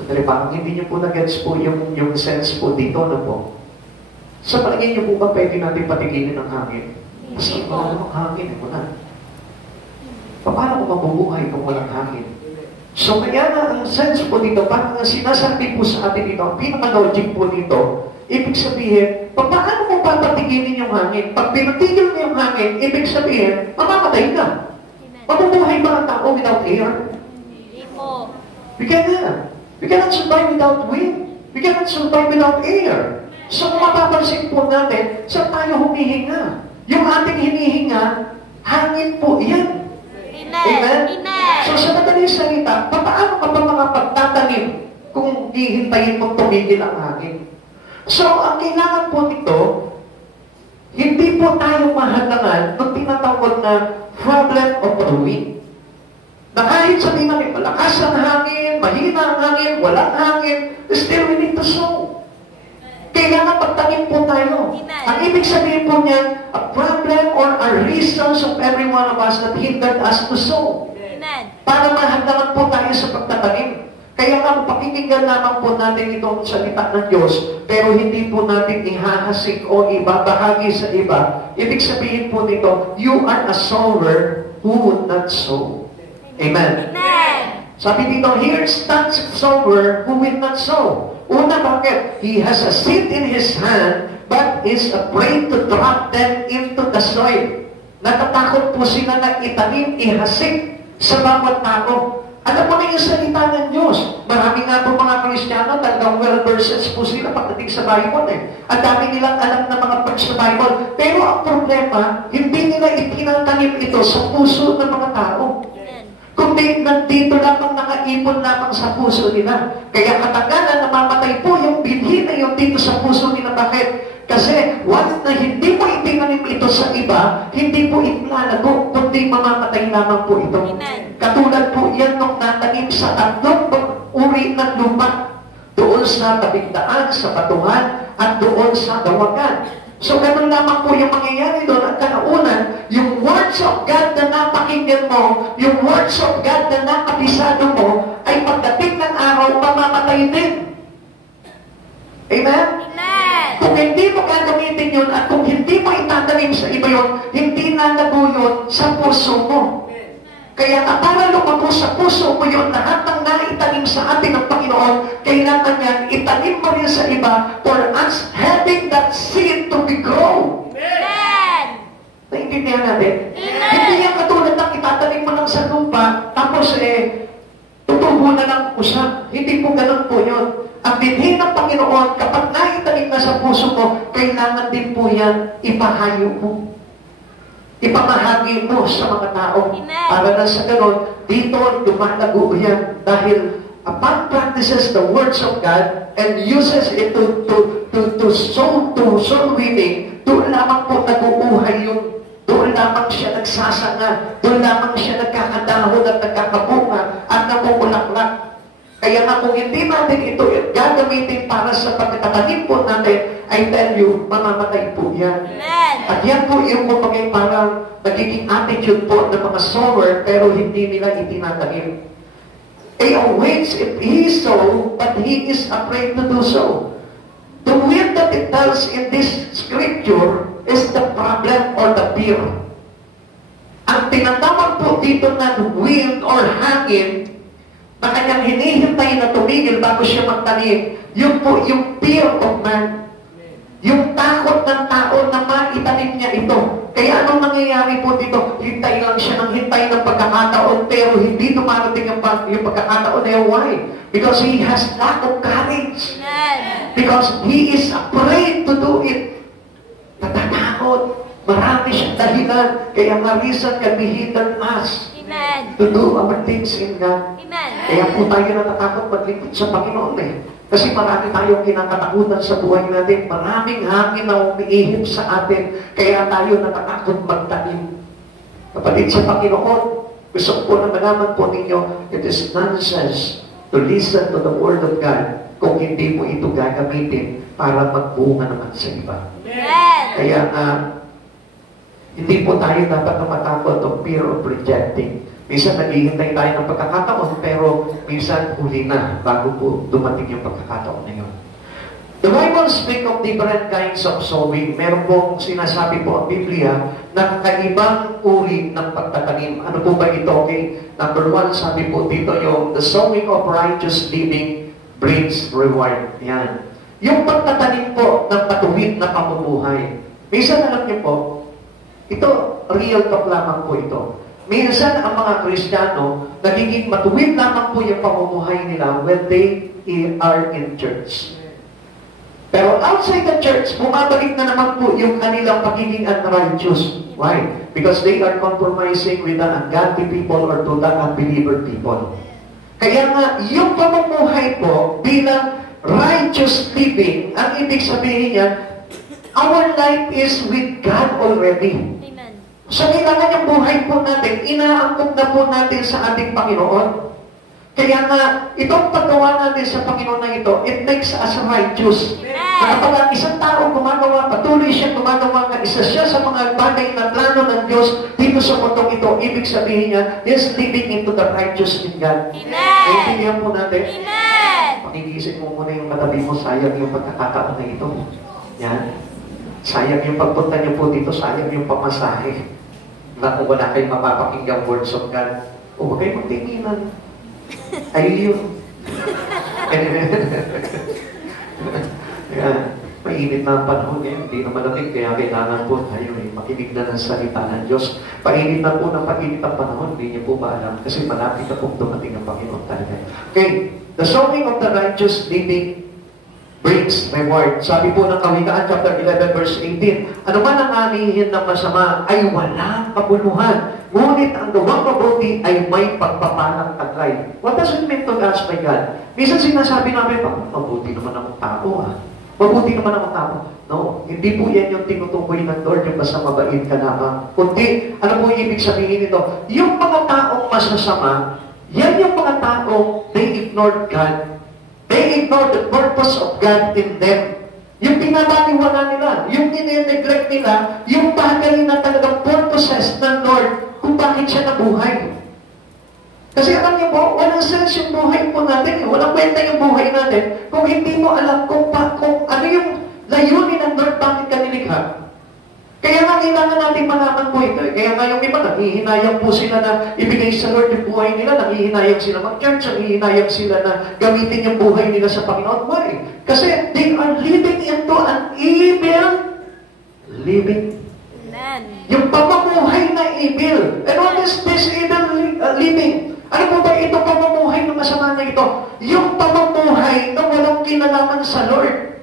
So, parang hindi nyo po na-gets po yung sense po dito, ano po? Sa palagay nyo po ba pwede natin patigilin ng hangin? Kasi wala namang hangin, wala. Paano ko mabubuhay kung walang hangin? So, kaya na ang sense po dito, parang sinasabi po sa atin dito, ang pinaka-logic po dito, ibig sabihin, paano mo papatigilin yung hangin? Pag pinatigil mo yung hangin, ibig sabihin, mamamatay ka. Mabubuhay ba ang tao without air? Hindi po. We cannot survive without wind. We cannot survive without air. So, kung mapapansin po natin, saan tayo humihinga? Yung ating hinihinga, hangin po yan. Amen? So, sa madaling salita, paano ka ba makapagtatanim kung hihintayin mong tumigil ang hangin? So, ang kailangan po nito, hindi po tayo mahalangan ng tinatawag na problem of the wind. Na kahit sabihin namin, malakas ang hangin, mahina ang hangin, walang hangin, still we need to sow. Kailangan pagtanim po tayo. Amen. Ang ibig sabihin po niyan, a problem or a reasons of every one of us that hindered us to sow. Amen. Para mahagdaman po tayo sa pagtatanim. Kaya nga, pakikinggan lamang po natin itong salita ng Diyos, pero hindi po natin ihahasik o ibabahagi sa iba. Ibig sabihin po nito, you are a sower who would not sow. Amen. Amen. Sabi dito, here stands a sower who will not sow. Una, bakit? He has a seed in his hand, but is afraid to drop them into the soil. Natatakot po sila na itanim, ihasik sa bawat tao. Alam mo na yung salita ng Diyos. Marami nga po mga Kristiyano, talagang well-versed po sila pagdating sa Bible eh. Ang dami nilang alam na mga parts sa Bible. Pero ang problema, hindi nila itinatanim ito sa puso ng mga tao. Kundi nandito lamang nakaipon lamang sa puso nila. Kaya katagalan namamatay po yung binhi na yun dito sa puso nila. Bakit? Kasi once na hindi mo itinanim ito sa iba, hindi po itlalago, kundi mamamatay lamang po ito. Amen. Katulad po yan nung natanim sa tatlong uri ng lupa. Doon sa tabigdaan, sa batuhan, at doon sa dawagan. So, ganun lamang po yung mangyayari doon. Ang kanaunan, yung words of God na napakinggan mo, yung words of God na nakabisado mo, ay pagdating ng araw, mamamatay din. Amen? Amen. Kung hindi mo gagamitin yun, at kung hindi mo itatanim sa iba yun, hindi nalago yun sa puso mo. Kaya para lumago sa puso mo yun, lahat ng naitanim sa atin ng Panginoon, kailangan yan, itanim mo rin sa iba for us having that seed to be grown. Amen. Naintindihan natin? Amen. Hindi yan katulad ng itatanim mo lang sa lupa, tapos tutubo na lang usap. Hindi po ganun po yun. Ang binhi ng Panginoon, kapag naitanim na sa puso mo, kailangan din po yan ipahayo mo. Ipamahagi mo sa mga tao. Amen. Para na sa ganon, dito lumalago yan. Dahil upon practices the words of God and uses it to soul winning, doon lamang po nag-uuhay yung, doon lamang siya nagsasanga, doon lamang siya nagkakadahon at nagkakabunga at namumulaklak. Kaya nga kung hindi natin ito gagamitin para sa pagkatanim po natin, I tell you, mamamatay po yan. Amen. At yan po yung kumagay parang nagiging attitude po ng mga sower pero hindi nila itinatanim. Waits if he sow, but he is afraid to do so. The wind that it tells in this scripture is the problem or the fear. Ang tinatawag po dito ng wind or hangin na kanyang hinihintay na tumigil bago siya magtanim, yun po yung fear of man. Yung takot ng tao na maitanim niya ito. Kaya anong nangyayari po dito? Hintay lang siya ng hintay ng pagkakataon pero hindi dumarating yung pagkakataon na yun. Why? Because he has lack of courage. Amen. Because he is afraid to do it. Natatakot. Marami siyang dahilan. Kaya nga reason can be hidden us Amen. to do our things in God. Amen. Kaya po tayo natatakot maglingkod sa Panginoon eh. Kasi marami tayong kinakatakutan sa buhay natin. Maraming hangin na umiihip sa atin. Kaya tayo natatakot magtanim. Kapatid sa Panginoon, gusto ko na malaman po ninyo, it is nonsense to listen to the Word of God kung hindi mo ito gagamitin para magbunga naman sa iba. Amen. Kaya hindi po tayo dapat na matakot o fear of rejecting. Minsan naghihintay tayo ng pagkakataon, pero minsan huli na bago po dumating yung pagkakataon na yun. The Bible speaks of different kinds of sowing. Meron pong sinasabi po ang Biblia na kakaibang uri ng pagtatanim. Ano po ba ito? Okay? Number 1, sabi po dito yung the sowing of righteous living brings reward. Yan. Yung pagtatanim po ng patuwid na pamumuhay. Minsan alam niyo po, ito, real talk lamang po ito. Minsan, ang mga Kristiyano, nagiging matuwid lamang po yung pamumuhay nila when they are in church. Pero outside the church, bumabalik na naman po yung kanilang pagiging unrighteous. Why? Because they are compromising with the ungodly people or to the unbeliever people. Kaya nga, yung pamumuhay po bilang righteous living, ang ibig sabihin niya, our life is with God already. So, kailangan yung buhay po natin, inaangkop na po natin sa ating Panginoon. Kaya nga, itong paggawa natin sa Panginoon na ito, it makes us righteous. Amen. Kapag ang isang tao gumagawa, patuloy siya gumagawa na isa siya sa mga bagay na plano ng Diyos dito sa mundong ito, ibig sabihin niya, is living into the righteous in God. Amen. Naintindihan po natin? Amen. Pakigising mo muna yung katabi mo, sayang yung pagkakataon na ito. Yan. Sayang yung pagpunta niyo po dito, sayang yung pamasahe. Na kung wala kayong mapapakinggang words of God, o huwag kayong magtinginan. Ay yun. Kaya, mainit na ang panahon ngayon, hindi na malamig, kaya kailangan po tayo makinig na ng salita ng Diyos. Painit na po ng painit ang panahon, hindi niyo po ba alam, kasi malapit na po dumating ang Panginoon talaga. Okay, the sowing of the righteous living brings reward. Sabi po ng Kawikaan chapter 11 verse 18, ano man ang anihin ng masama ay walang kabuluhan, ngunit ang gawang mabuti ay may pagpapalang taglay. What does it mean to us by God? Minsan sinasabi namin, mabuti naman akong tao Mabuti naman akong tao. No, hindi po yan yung tinutukoy ng Lord, yung basta mabait ka lamang. Kundi, ano po yung ibig sabihin nito? Yung mga taong masasama, yan yung mga taong they ignored God. They ignored the purpose of God in them. Yung pinabaliwala nila, yung nire-neglect nila, yung bagay na talagang purposes ng Lord kung bakit siya nabuhay. Kasi alam niyo po, walang sense yung buhay po natin. Walang kwenta yung buhay natin kung hindi mo alam kung ano yung layunin ng Lord, bakit ka nilikha. Kaya nga kailangan natin malaman po ito. Kaya nga yung iba, nanghihinayang po sila na ibigay sa Lord yung buhay nila, nanghihinayang sila mag-church, nanghihinayang sila na gamitin yung buhay nila sa Panginoon. Why? Kasi they are living into an evil living. Amen. Yung pamumuhay na evil. And what is this evil living? Ano po ba itong pamumuhay na masama na ito? Yung pamumuhay na walang kinalaman sa Lord.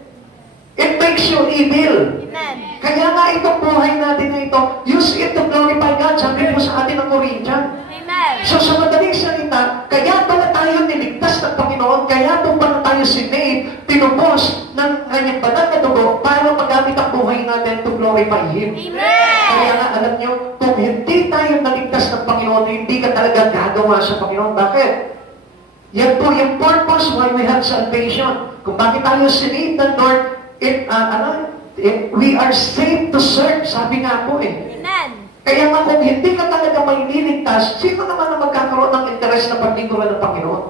It makes you evil. Amen. Kaya nga itong buhay natin na ito, use it to glorify God. Sabi po sa atin ng Corinthian. Amen. So sa madaling salita, kaya pala tayo niligtas ng Panginoon, kaya po pala tayo sinave, tinubos ng kanyang banal na dugo para magamit ang buhay natin to glorify Him. Amen. Kaya nga alam nyo, kung hindi tayo naligtas ng Panginoon, hindi ka talaga gagawa sa Panginoon. Bakit? Yan po yung purpose why we have salvation. Kung bakit tayo sinave ng Lord, we are saved to serve. Sabi nga po Amen. Kaya nga kung hindi ka talaga may niligtas, sino naman ang magkakaroon ng interes na paglingkuran ng Panginoon?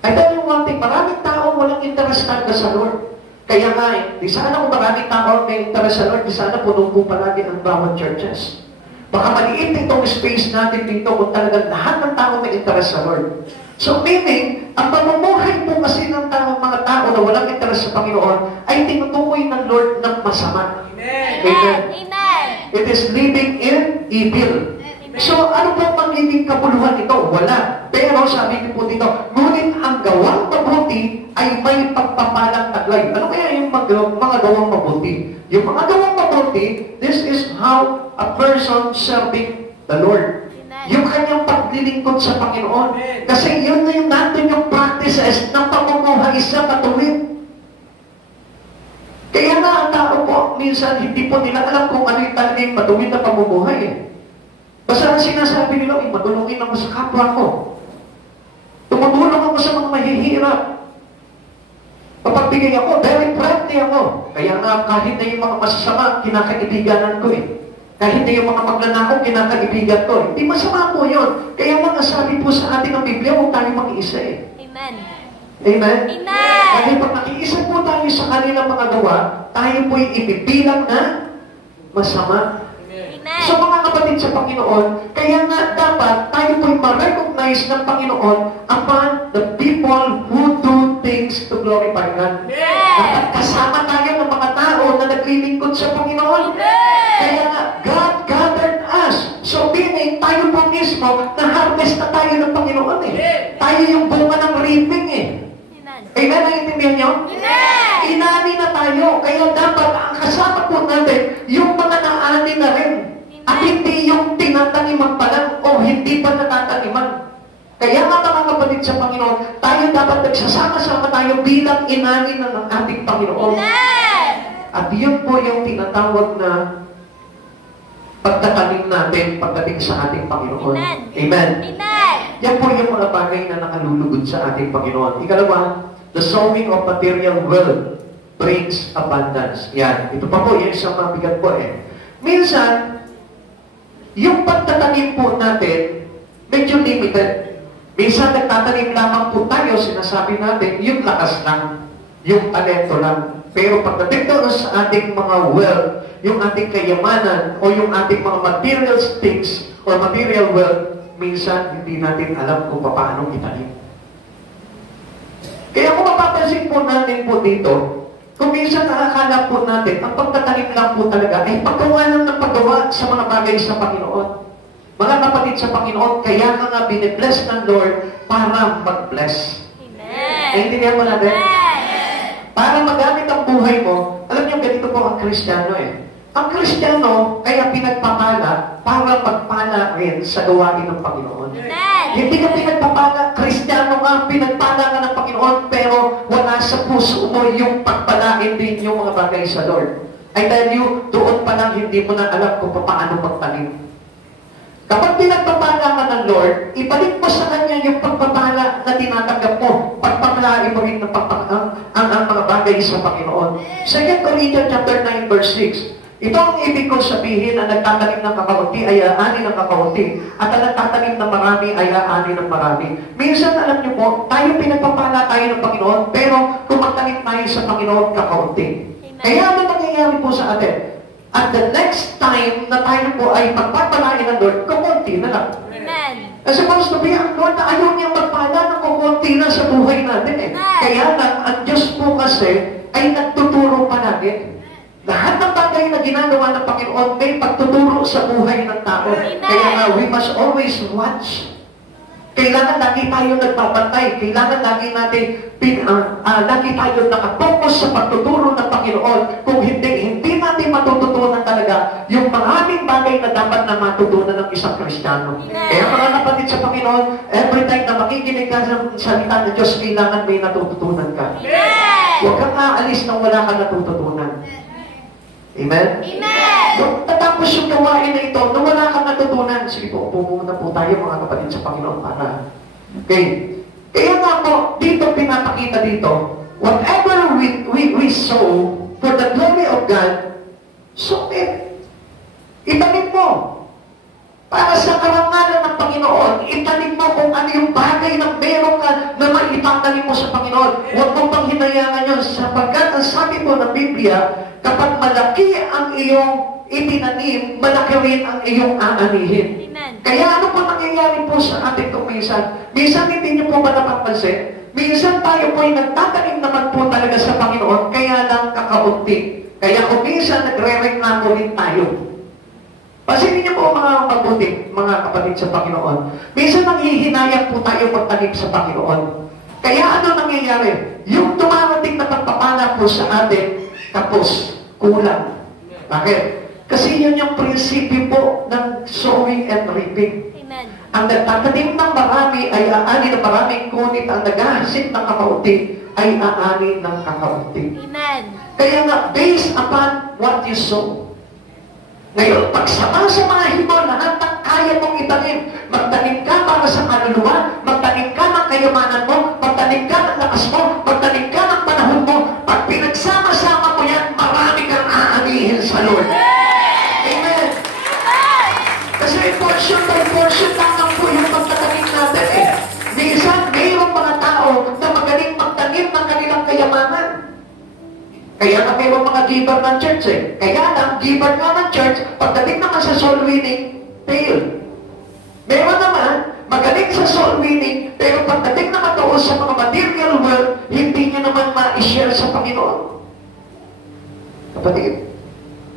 I tell you one thing, maraming tao walang interes talaga sa Lord. Kaya nga di sana kung maraming tao may interes sa Lord, di sana puno po palagi ang bawat churches. Baka maliit itong space natin dito kung talagang lahat ng tao may interes sa Lord. So meaning, ang pamumuhay po kasi ng mga tao na walang interes sa Panginoon ay tinutukoy ng Lord ng masama. Amen. Amen. Amen. It is living in evil. So, ano po magiging kabuluhan ito? Wala. Pero sabi niyo po dito, ngunit ang gawang mabuti ay may pagpapalang taglay. Ano kaya yung mga gawang mabuti? Yung mga gawang mabuti, this is how a person serving the Lord. Yung kanyang paglilingkod sa Panginoon. Kasi yun na yung natin yung practices ng pamumuhay sa matuwid. Kaya nga ang tao po, minsan hindi po nila alam kung ano yung talagang matuwid na pamumuhay. Basta ang sinasabi nila, matulungin ako sa kapwa ko. Tumutulong ako sa mga mahihirap. Papagbigay ako, very friendly ako. Kaya nga kahit na yung mga masasama, kinakaibiganan ko Kahit na yung mga magnanakaw, kinakaibigan ko. Hindi masama po yun. Kaya mga sabi po sa atin ng Biblia, huwag tayo mag-iisa Amen. Amen? Amen. Kasi pag nakiisa po tayo sa kanilang mga gawa, tayo po'y ibibilang na masama. Amen. So mga kapatid sa Panginoon, kaya nga dapat tayo po'y ma-recognize ng Panginoon upon the people who do things to glorify God. Dapat kasama tayo ng mga tao na naglilingkod sa Panginoon. Kaya nga, God gathered us. So meaning, tayo po mismo, na-harvest na tayo ng Panginoon Tayo yung bunga ng reaping Amen? Naiintindihan niyo? Inani na tayo. Kaya dapat ang kasama po natin, yung mga naani na rin. At hindi yung tinataniman pa lang o hindi pa natataniman. Kaya nga mga kapatid sa Panginoon, tayo dapat nagsasama-sama tayo bilang inani na ng ating Panginoon. At yun po yung tinatawag na pagtatanim natin pagdating sa ating Panginoon. Amen. Yan po yung mga bagay na nakalulugod sa ating Panginoon. Ikalawa, the sowing of material wealth brings abundance. Yan. Ito pa po, yan isang mabigat po eh. Minsan, yung pagtatanim po natin, medyo limited. Minsan, nagtatanim lamang po tayo, sinasabi natin, yung lakas lang, yung talento lang. Pero pagdating doon sa ating mga wealth, yung ating kayamanan, o yung ating mga material things, or material wealth, minsan, hindi natin alam kung paano itanim. Kaya kung mapapansin po natin po dito, kung minsan nakakala po natin, ang pagtatanim lang po talaga ay paggawa lang ng paggawa sa mga bagay sa Panginoon. Mga kapatid sa Panginoon, kaya nga binibless ng Lord para mag-bless. Amen. Naintindihan mo natin? Amen. Para magamit ang buhay mo, alam niyo, ganito po ang Kristiyano eh. Ang Kristiyano, kaya pinagpapala para magpala rin sa gawain ng Panginoon. Amen. Hindi ka pinagpapala, Kristiyano nga, pinagpala ka ng Panginoon, pero wala sa puso mo yung pagpalain din yung mga bagay sa Lord. I tell you, doon pa lang hindi mo na alam kung paano magtanim. Kapag pinagpapala ka ng Lord, ibalik mo sa Kanya yung pagpapala na tinatanggap mo. Pagpapalain mo rin ang mga bagay sa Panginoon. 2 Corinthians chapter 9, verse 6. Ito ang ibig kong sabihin, ang nagtatanim ng kakaunti ay aani ng kakaunti, at ang nagtatanim ng marami ay aani ng marami. Minsan, alam niyo po, tayo pinagpapala tayo ng Panginoon, pero kung magtanim tayo sa Panginoon, kakaunti. Kaya ano nangyayari po sa atin? At the next time na tayo po ay pagpapalain ng Lord, kakaunti na lang. Amen. As supposed to be, ang Lord na ayaw niyang magpala ng kakaunti na sa buhay natin eh. Kaya lang, ang Diyos po kasi ay nagtuturo pa natin. Lahat ng bagay na ginagawa ng Panginoon may pagtuturo sa buhay ng tao. Kaya nga, we must always watch. Kailangan lagi tayo nagbabantay. Kailangan lagi tayo nakapokus sa pagtuturo ng Panginoon. Kung hindi natin matututunan talaga yung maraming bagay na dapat na matutunan ng isang Kristiyano. Kaya mga kapatid sa Panginoon, every time na makikinig ka sa salita ng Diyos, kailangan may natututunan ka. Huwag kang aalis nang wala kang natututunan. Amen? Amen. Tatapos yung gawain na ito, na wala kang natutunan. Sige po, upo muna po tayo mga kapatid sa Panginoon para. Okay. Kaya nga po, dito pinapakita dito, whatever we sow for the glory of God, sow it. Itanim mo. Para sa karangalan ng Panginoon, itanim mo kung ano yung bagay na meron ka na maitatanim mo sa Panginoon. Huwag mong pang hinayangan yun, sapagkat ang sabi po ng Biblia, kapag malaki ang iyong itinanim, malaki rin ang iyong aanihin. Amen. Kaya ano po nangyayari po sa atin itong minsan? Minsan hindi niyo po ba napapansin? Minsan tayo po ay nagtatanim naman po talaga sa Panginoon, kaya lang kakaunti. Kaya kung minsan nagre-reklamo rin tayo. Pasinin niyo po mga mabuti, mga kapatid sa Panginoon. Minsan nanghihinayang po tayo magtanim sa Panginoon. Kaya ano nangyayari? Yung dumarating na pagpapala po sa atin, tapos, kulang. Bakit? Kasi yun yung prinsipyo po ng sowing and reaping. Amen. Ang nagtatanim ng marami ay aani ng maraming, ngunit ang naghahasit ng kakaunti ay aani ng kakaunti. Amen. Kaya nga, based upon what you sow. Ngayon, pagsama-samahin mo lahat ng kaya mong itanim. Magtanim ka para sa kaluluwa, magtanim ka ng kayamanan mo, magtanim ka ng lakas mo, magtanim ka ng panahon mo. Pag pinagsama-sama mo yan, marami kang aanihin sa Lord. Amen. Kasi portion by portion lang po yung magtatanim natin eh. Minsan, mayroong mga tao na magaling magtanim ng kanilang kayamanan. Kaya na mayroong mga giver ng church eh. Kaya lang, giver nga ng church, pagdating naman sa soul winning, fail. Meron naman, magaling sa soul winning, pero pagdating naman doon sa mga material world, hindi niya naman ma-share sa Panginoon. Kapatid,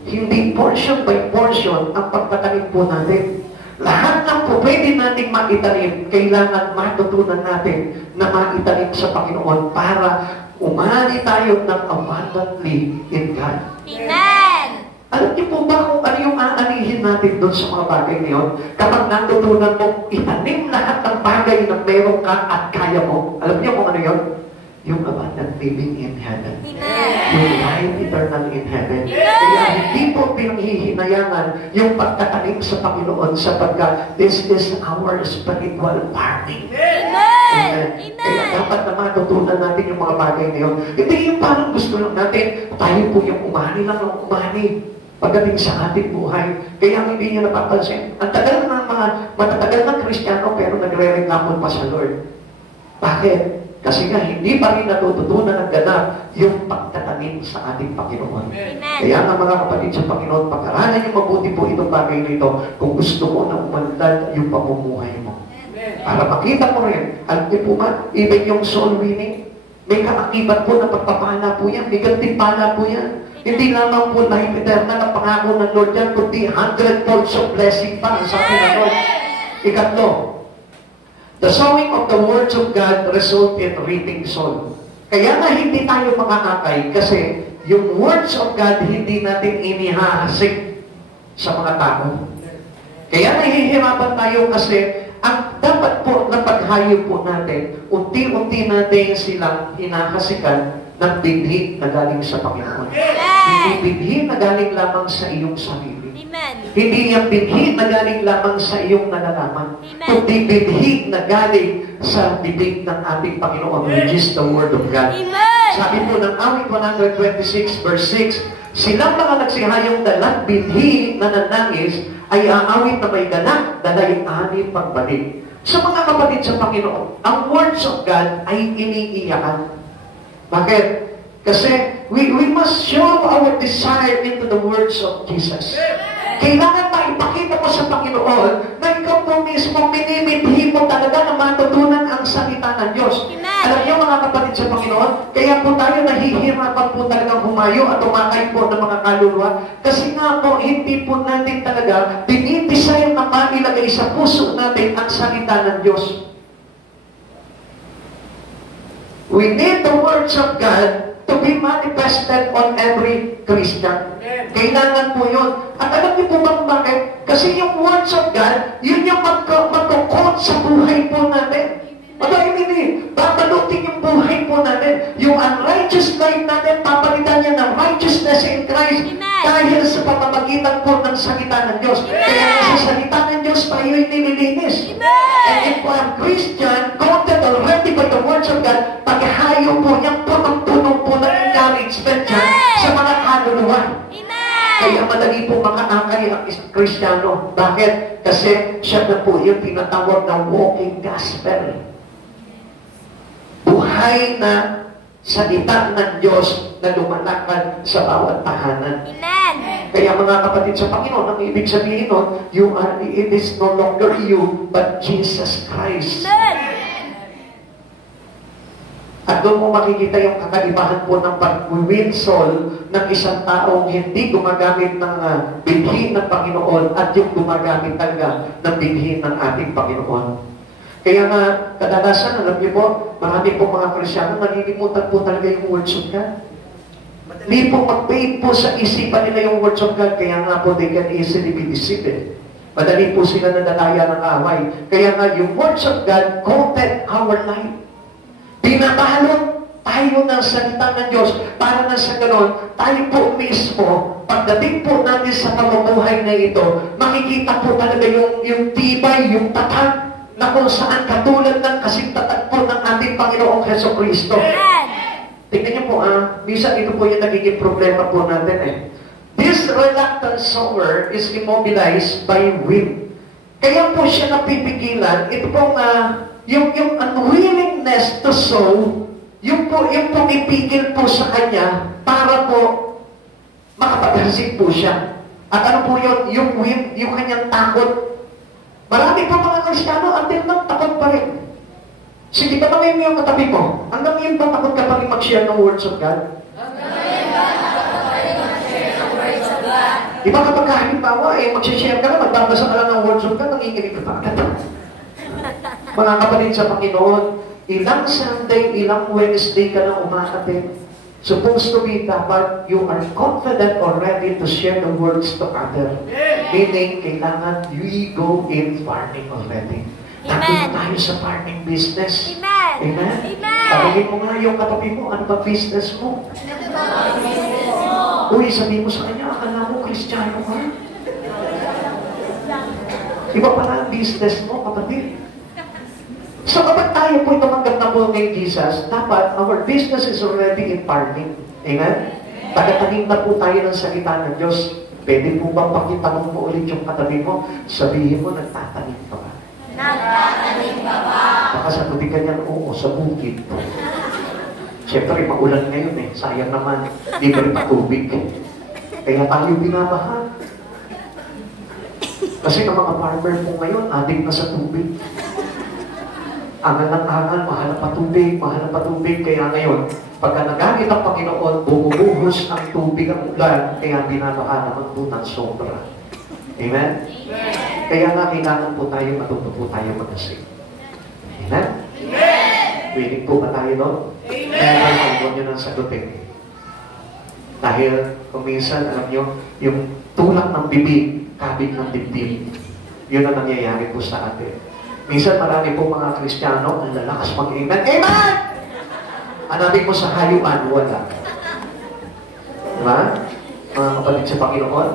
hindi portion by portion ang pagtatanim po natin. Lahat ng po pwede natin maitanim, kailangan matutunan natin na maitanim sa Panginoon para umani tayo ng abundantly in God. Amen. Alam niyo po ba kung ano yung aanihin natin doon sa mga bagay na yun? Kapag natutunan mo, itanim lahat ng bagay na meron ka at kaya mo. Alam niyo kung ano yun? Yung abundant living in heaven. Amen. Yung life eternal in heaven. Kaya hindi po pinanghihinayangan yung pagtatanim sa Panginoon sapagkat this is our spiritual farming. Amen. Amen. Kaya dapat na matutunan natin yung mga bagay na yun. Hindi yung parang gusto lang natin, tayo po yung umani lang ng umani pagdating sa ating buhay. Kaya hindi niya napapansin. Ang tagal na mga matatagal na Kristiyano pero nagre-reklamo pa sa Lord. Bakit? Kasi nga hindi pa rin natututunan ng ganap yung pagtatanim sa ating Panginoon. Amen. Kaya nga mga kapatid sa Panginoon, pag-aralan niyo mabuti po itong bagay nito kung gusto mo na umanlad yung pamumuhay mo. Para makita mo rin, alam niyo po ba, even yung soul winning, may kaakibat po na pagpapala po yan, may gantimpala po yan. Hindi lamang po life eternal ang pangako ng Lord yan, kundi 100-fold of blessing pa, sabi ng Lord. Ikatlo, the sowing of the words of God result in reaping soul. Kaya nga hindi tayo makakakay kasi yung words of God hindi natin inihahasik sa mga tao. Kaya nahihirapan tayo kasi ang dapat po na paghayo po natin, unti-unti natin silang hinahasikan ng binhi na galing sa Panginoon. Hindi binhi na galing lamang sa iyong sarili. Amen. Hindi yung binhi na galing lamang sa iyong nalalaman, kundi binhi na galing sa bibig ng ating Panginoon, which is the Word of God. Amen. Sabi po ng awit 126 verse 6, silang mga nagsihayong dalang binhi na nanangis ay aawit na may ganap, dalay-ani pagbalik. Sa mga kapatid sa Panginoon, ang words of God ay iniiyakan. Bakit? Kasi we must show our desire into the words of Jesus. Kailangan maipakita mo sa Panginoon na ikaw po mismo minimithi mo talaga na matutunan ang salita ng Diyos. Alam niyo mga kapatid sa Panginoon, kaya po tayo nahihirapan po talagang humayo at umakay po ng mga kaluluwa. Kasi nga po, hindi po natin talaga dinidesire na mailagay sa puso natin ang salita ng Diyos. We need the words of God to be manifested on every Christian. Kailangan po yun. At alam niyo po ba bakit? Kasi yung words of God, yun yung magkukot sa buhay po natin. Hindi, babalutin yung buhay po natin. Yung unrighteous life natin, papalitan niya ng righteousness in Christ dahil sa pamamagitan po ng salita ng Diyos. Kaya sa salita ng Diyos, tayo'y nililinis. And if we are Christian, counted already by the words of God, paghahayo po niyang punong-punong po ng encouragement dyan sa mga kaluluwa. Kaya madali po makaakay ang isang Kristiyano. Bakit? Kasi siya na po yung tinatawag na walking gospel. Buhay na salita ng Diyos na lumalakad sa bawat tahanan. Kaya mga kapatid sa Panginoon, ang ibig sabihin nun, it is no longer you, but Jesus Christ. At doon mo makikita yung kakaibahan po ng pag-win soul ng isang taong hindi gumagamit ng binhi ng Panginoon at yung gumagamit talaga ng binhi ng ating Panginoon. Kaya nga, kadalasan, alam niyo po, marami po mga Kristyano, nalilimutan po talaga yung words of God. Hindi po mag-paid po sa isipan nila yung words of God, kaya nga po they can easily be deceived. Madali po sila nadalaya ng away. Kaya nga, yung words of God content our life. Binabalot tayo ng salita ng Diyos para na sa ganon, tayo po mismo, pagdating po natin sa pamumuhay na ito, makikita po talaga yung tibay, yung tatag, na kung saan katulad ng kasintatag po ng ating Panginoong Jesucristo. Tingnan niyo po, minsan ito po yung nagiging problema po natin This reluctant sower is immobilized by wind. Kaya po siya napipigilan, ito pong yung unwillingness to sow, yung pumipigil po sa kanya para po makapaghansik po siya. At ano po yun? Yung wind, yung kanyang takot. Marami po mga Kristiyano, until now, takot pa rin. Sige, tanongin mo yung katabi mo. Hanggang ngayon ba takot ka pa rin mag-share ng words of God? Di ba kapag halimbawa, mag-share ka na, magbabasa ka lang ng words of God, nanginginig ka pa agad. Mga kapatid sa Panginoon, ilang Sunday, ilang Wednesday ka na umakatid. Supposed to be dapat you are confident already to share the words to others. Meaning, kailangan we go in farming already. Nandun tayo sa farming business. Amen? Sabihin mo nga yung katabi mo, ano ba business mo? Uy, sabihin mo sa kanya, akala mo Kristiyano ka? Iba pala ang business mo, kapatid. So kapag tayo po tumanggap na po kay Jesus, dapat our business is already in farming. Amen? Tagatanim na po tayo ng salita ng Diyos. Pwede po bang pakitanong mo ulit yung katabi mo? Sabihin mo, nagtatanim ka ba? Nagtatanim ka ba? Baka sagutin ka niyan, oo, sa bukid. Siyempre, maulan ngayon eh. Sayang naman, hindi ka rin patubig. Kaya tayo binabaha. Kasi ang mga farmer po ngayon, adik na sa tubig. Angal ng angal, mahal na patubig. Kaya ngayon, pagka nagamit ang Panginoon, bumubuhos ang tubig ang ulan, kaya binabaha naman po ng sobra. Amen? Kaya nga, kailangan po tayo, matuto po tayo mag-asing. Amen? Willing po ba tayo doon? Kaya huwag nyo nang sagutin. Dahil, kung minsan, alam nyo, yung tulak ng bibig, kabig ng dibdib. Yun ang nangyayari po sa atin. Minsan, marami po mga Kristiyano, ang lalakas mag-amen. Amen! Hanapin mo sa hayuan, wala. Diba? Mga kapatid sa Panginoon.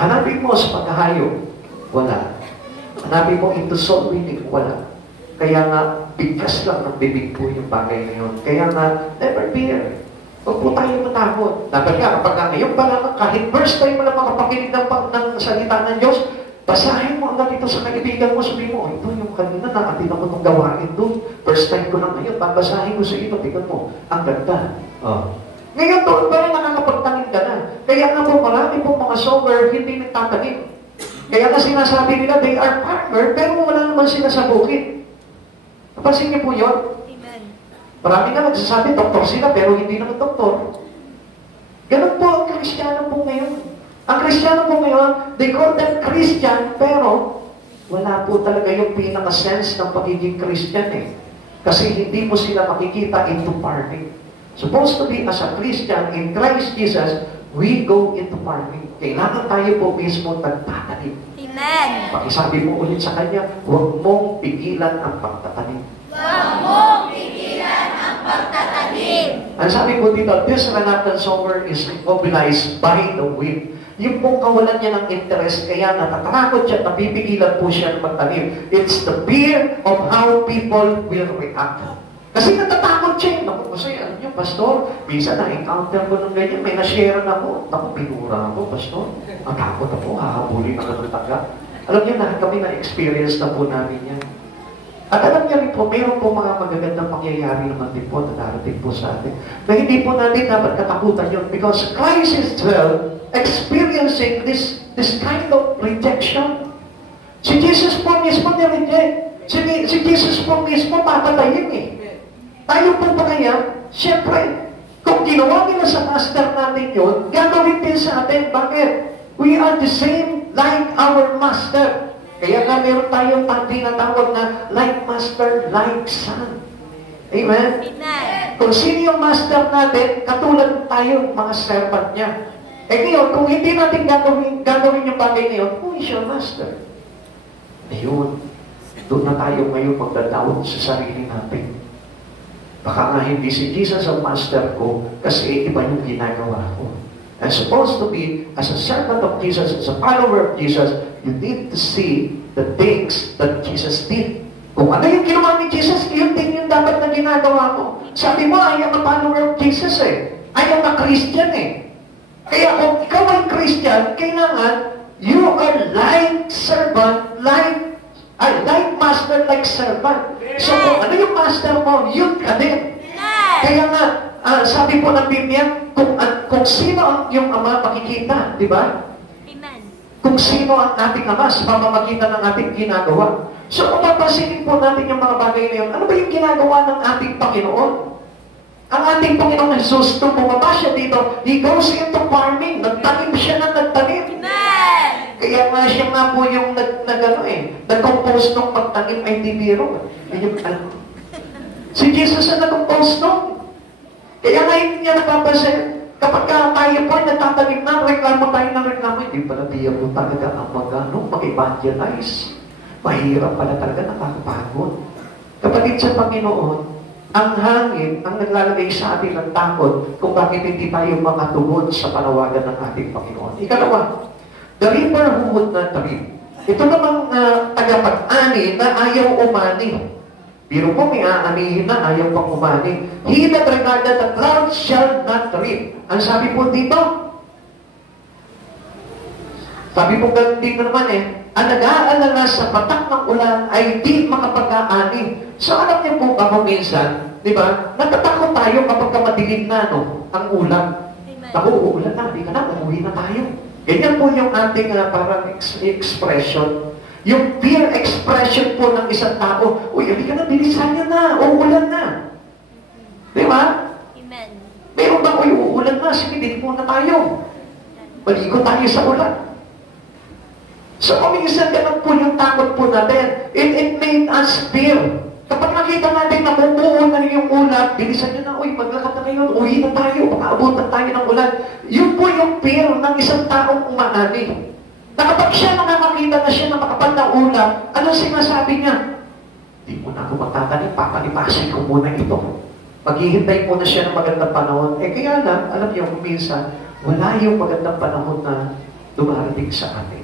Hanapin mo sa pagkahayo, wala. Hanapin mo into soul winning, wala. Kaya nga, bigkas lang ng bibig po yung bagay ngayon. Kaya nga, never fear. Huwag po tayo matakot. Dapat nga, kapag ngayon pa lang, kahit first time mo lang makapakinig ng salita ng Diyos, basahin mo agad ito sa kaibigan mo, sabihin mo, ito yung kanina, nakatin ako itong gawain doon. First time ko lang ngayon, babasahin ko sa ito, tingnan mo, ang ganda. Oh. Ngayon doon pa rin nakakapagtanim ka na. Kaya nga po, marami po mga sower, hindi nagtatanim. Kaya nga sinasabi nila, they are farmer, pero wala naman sila sa bukid. Napansin niyo po yun? Amen. Marami nga nagsasabi, doktor sila, pero hindi naman doktor. Ganun po ang Kristiyano po ngayon. Ang Kristiyano po ngayon, they call them Christian, pero wala po talaga yung pinaka-sense ng pagiging Christian eh. Kasi hindi mo sila makikita into farming. Supposed to be as a Christian in Christ Jesus, we go into farming. Kailangan tayo po mismo nagtatanim. Amen. Pakisabi mo ulit sa kanya, huwag mong pigilan ang pagtatanim. Huwag mong pigilan ang pagtatanim. Ang sabi ko dito, this Renatan sower is immobilized by the wind. Yung pong kawalan niya ng interest, kaya natatakot siya, napipigilan po siya ng magtanim. It's the fear of how people will react. Kasi natatakot siya. Naku, kasi alam niyo, Pastor, minsan na-encounter ko ng ganyan, may na-share ako. Naku, pinura ako, Pastor. Ang takot ako, hahabulin ako ng taga. Alam niyo, lahat kami na-experience na po namin yan. At alam niyo rin po, mayroon po mga magagandang pangyayari naman din po na darating po sa atin. Na hindi po natin dapat katakutan yun because Christ is experiencing this kind of rejection. Si Jesus po mismo nireject. Si Jesus po mismo papatayin eh. Tayo po ba kaya, siyempre, kung ginawa nila sa master natin yun, gagawin din sa atin. Bakit? We are the same like our master. Kaya nga meron tayong tinatawag na like master, like son. Amen? Amen. Kung sino yung master natin, katulad tayo, mga servant niya. Eh ngayon, kung hindi natin gagawin yung bagay na yun, who is your master? Ayun. Doon na tayo ngayon magdadawat sa sarili natin. Baka nga hindi si Jesus ang master ko kasi iba yung ginagawa ko. I'm supposed to be, as a servant of Jesus, as a follower of Jesus, you need to see the things that Jesus did. Kung ano yung ginawa ni Jesus, yun din yung dapat na ginagawa ko. Sabi mo, I am a follower of Jesus eh. I am a Christian eh. Kaya kung ikaw ay Christian, kailangan you are like servant, like master, like servant. So kung ano yung master mo, yun ka din. Kaya nga, sabi po ng Biblia, kung sino yung Ama makikita, di ba? Amen. Kung sino ang ating Ama sa pamamagitan ng ating ginagawa. So kung papasinin po natin yung mga bagay na yun, ano ba yung ginagawa ng ating Panginoon? Ang ating Panginoon Jesus, nung bumaba siya dito, He goes into farming, nagtanim siya ng nagtanim. Amen. Kaya nga siya nga po yung nag-compose nung pagtanim ay di biro. Si Jesus ang nag-compose nung. Kaya nga hindi niya napapansin. Kapag tayo po ay natatanim na, reklamo tayo ng reklamo, hindi pala diya po talaga ang mag-evangelize. Mahirap pala talaga, nakakapagod. Kapatid sa Panginoon, ang hangin ang naglalagay sa atin ng takot kung bakit hindi tayo makatugod sa panawagan ng ating Panginoon. Ikalawa, the reaper who would not reap. Ito namang tagapag-ani na ayaw umani. Biro po, may aanihin na ayaw pang umani. He that regarded the clouds shall not reap. Ang sabi po dito, sabi po ganun dito naman ang nag-aalala sa patak ng ulan ay di makapag-aani. So alam niyo po ba minsan, di ba, natatakot tayo kapag madilim na ang ulan. Naku, uulan na, di ka na, umuwi na tayo. Ganyan po yung ating parang expression. Yung fear expression po ng isang tao, uy, hindi ka na, bilisan niya na, uulan na. Di ba? Amen. Meron ba, uy, uulan na, sige, din muna tayo. Maligo tayo sa ulan. So, minsan ganun po yung takot po natin. It made us fear. Kapag nakita natin na bumuo na yung ulan, bilisan nyo na, uy, maglakad na kayo, uwi na tayo, makaabutan tayo ng ulan. Yun po yung fear ng isang taong umaani. Na kapag siya nakakakita na siya na makapal na ulan, anong sinasabi niya? Di mo na ako magtatanim, papalipasin ko muna ito. Maghihintay muna siya ng magandang panahon. Kaya lang, alam niyo, minsan, wala yung magandang panahon na dumarating sa atin.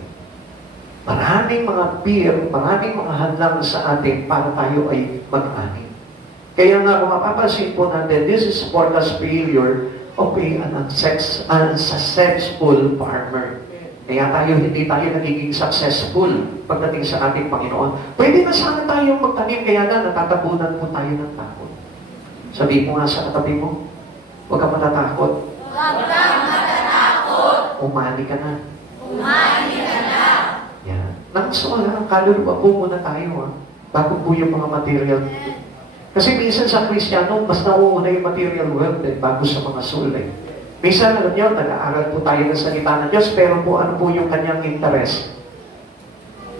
Maraming mga fear, maraming mga hadlang sa atin para tayo ay mag-ani. Kaya nga, kung mapapansin po natin, this is for the failure of an unsuccessful farmer. Kaya hindi tayo nagiging successful pagdating sa ating Panginoon. Pwede na sana tayong magtanim, kaya na natatabunan po tayo ng takot. Sabi mo nga sa katabi mo, huwag ka matatakot. Huwag kang matatakot. Umani ka na. Umani ka na. Yan. So, kaluluwa po muna tayo, bago po yung mga material. Kasi minsan sa Kristiyano, mas nauuna yung material wealth bago sa mga soul. Minsan, alam niyo, nag-aaral po tayo ng salita ng Diyos, pero po ano po yung kanyang interest?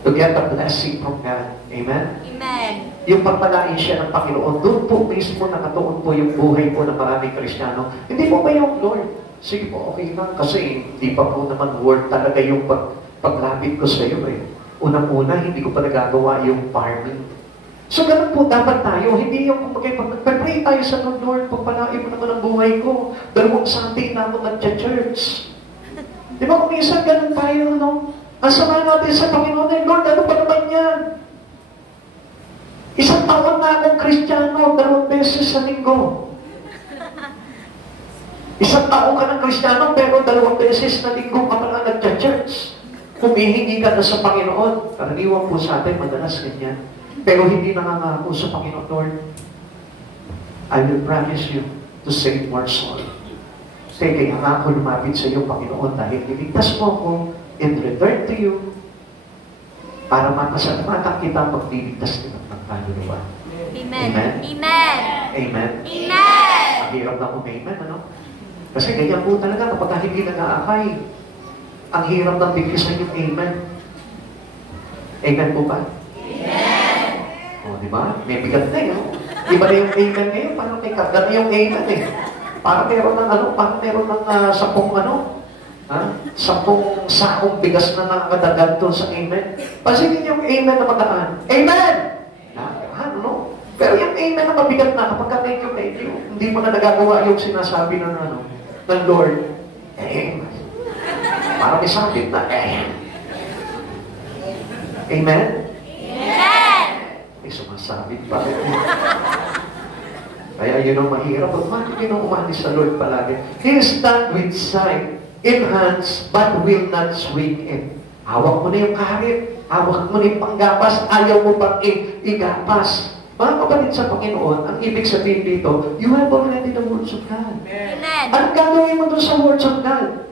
To get a blessing from God. Amen? Amen. Yung pagpalain siya ng Panginoon, doon po mismo nakatuon po yung buhay po ng maraming Kristiyano. Hindi po ba yung Lord? Sige po, okay lang. Kasi hindi pa po naman worth talaga yung paglapit ko sa iyo Unang-una, hindi ko pa nagagawa yung farming. So, ganun po dapat tayo. Hindi yung pag-pray tayo sa Lord, pagpalain mo naman ang buhay ko. 2 Sunday na ako nag-church. Di ba kung minsan ganun tayo, no? Ang sama natin sa Panginoon, Lord, ano pa naman yan? 1 taon na akong Kristiyano, 2 beses sa linggo. 1 taon ka ng Kristiyano, pero 2 beses na linggo ka pala nag-church. Humihingi ka na sa Panginoon. Karaniwan po sa atin, madalas ganyan. Pero hindi nangangako sa Panginoon, Lord, I will promise you to save more soul. Kaya nga ako lumapit sa iyo, Panginoon, dahil niligtas mo ako in return to you para mapasalamatan kita pagliligtas kita ng kaluluwa. Amen. Amen? Amen. Amen? Amen. Ang hirap na amen, ano? Kasi ganyan po talaga kapag hindi nag-aakay. Ang hirap ng bigkisan yung amen. Amen po ba? Amen. O, di ba? May bigat na yun. Di ba na yung amen ngayon? Parang may karga na yung amen Parang meron ng parang meron ng 10 sakong bigas na nakakadagan doon sa amen. Pansinin yung amen na magaan. Amen! Ano? Pero yung amen na mabigat na, kapag thank you, hindi mo na nagagawa yung sinasabi ng ng Lord. Amen. Parang may sabit na, Amen? Amen. May sumasabit pa rin. Kaya yun ang mahirap. Bakit yun ang umalis sa Lord palagi? He is not with sight in hands, but will not swing in. Hawak mo na yung karit, hawak mo na yung panggapas, ayaw mo pang igapas. Mga kapatid sa Panginoon, ang ibig sabihin dito, you have already the words of God. Amen. Anong gagawin mo doon sa words of God?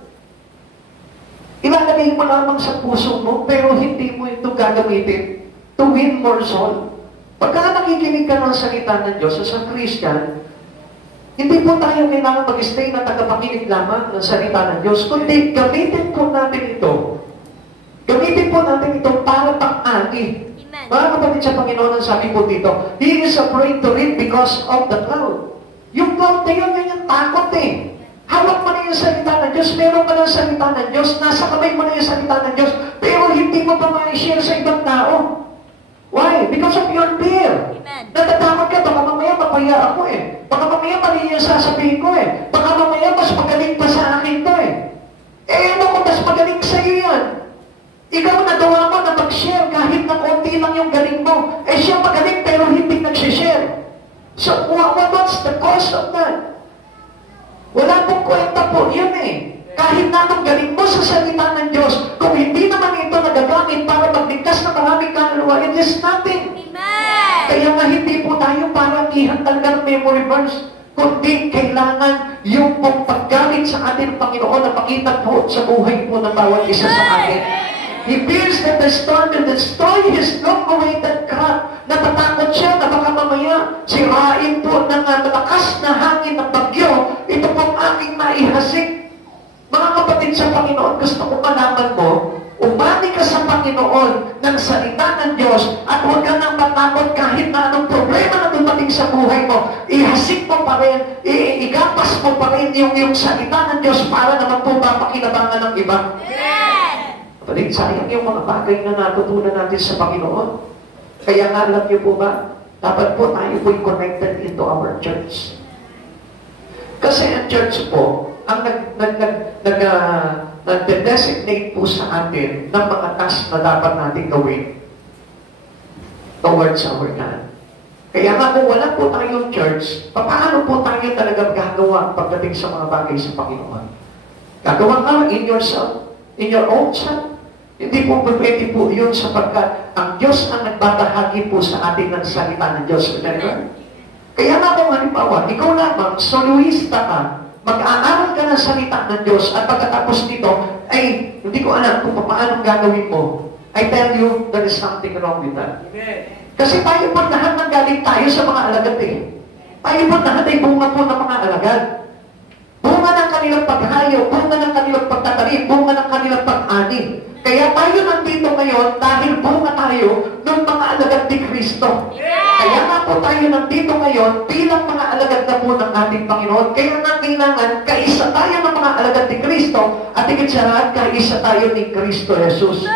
Ilalagay mo lamang sa puso mo, pero hindi mo ito gagamitin to win more soul. Pagka nakikinig ka ng salita ng Diyos sa Christian, hindi po tayo kailangan mag-stay na tagapakinig lamang ng salita ng Diyos, kundi gamitin po natin ito. Gamitin po natin ito para pang-ani. Mga kapatid sa Panginoon, ang sabi po dito, He is afraid to read because of the cloud. Yung cloud na yun, yung takot Hawak mo na yung salita ng Diyos, meron ka ng salita ng Diyos, nasa kamay mo na yung salita ng Diyos, pero hindi mo pa ma-share sa ibang tao. Why? Because of your fear. Natatakot ka, baka mamaya mapaya ako Baka mamaya mali yung sasabihin ko Baka mamaya mas magaling pa sa akin to ano kung mas magaling sa iyo yan? Ikaw nagawa mo na mag-share kahit na konti lang yung galing mo. Eh siya magaling pero hindi nag-share. So, what's the cause of that? Wala pong kwenta po yun eh. Kahit na anong galing mo sa salita ng Diyos, kung hindi naman ito nagagamit para magligtas ng maraming kaluluwa, it is nothing. Amen. Kaya nga hindi po tayo parang ihan talaga ng memory verse, kundi kailangan yung pong paggamit sa ating Panginoon na makita po sa buhay po ng bawat isa sa atin. He fears that the storm will destroy his long-awaited crop. Natatakot siya na baka mamaya sirain po ng malakas na hangin ng bagyo. Ito pong aking maihasik. Mga kapatid sa Panginoon, gusto ko malaman mo, umani ka sa Panginoon ng salita ng Diyos at huwag ka nang matakot kahit na anong problema na dumating sa buhay mo. Ihasik mo pa rin, igapas mo pa rin yung salita ng Diyos para naman po mapakinabangan ng iba. Kapatid, sayang yung mga bagay na natutunan natin sa Panginoon. Kaya nga, alam niyo po ba, dapat po tayo po'y connected into our church. Kasi ang church po, ang nag-designate po sa atin ng mga task na dapat natin gawin towards our God. Kaya nga kung wala po tayong church, paano po tayo talaga gagawa pagdating sa mga bagay sa Panginoon? Gagawa ka in yourself, in your own self. Hindi po pwede po yun sapagkat ang Diyos ang nagbabahagi po sa atin ng salita ng Diyos. Remember? Kaya nga kung halimbawa, ikaw lamang, soloista ka, mag-aaral ka ng salita ng Diyos at pagkatapos nito, ay hindi ko alam kung paano gagawin mo. I tell you, there is something wrong with that. Kasi tayo po lahat nang galing tayo sa mga alagad eh. Tayo po lahat ay bunga po ng mga alagad. Bunga ng kanilang paghayo, bunga ng kanilang pagtatarim, bunga ng kanilang pag-ani. Kaya tayo nandito ngayon dahil bunga tayo ng mga alagad ni Kristo. Kaya nga po tayo nandito ngayon bilang mga alagad na po ng ating Panginoon. Kaya nga kailangan kaisa tayo ng mga alagad ni Kristo at higit sa lahat kaisa tayo ni Kristo Jesus.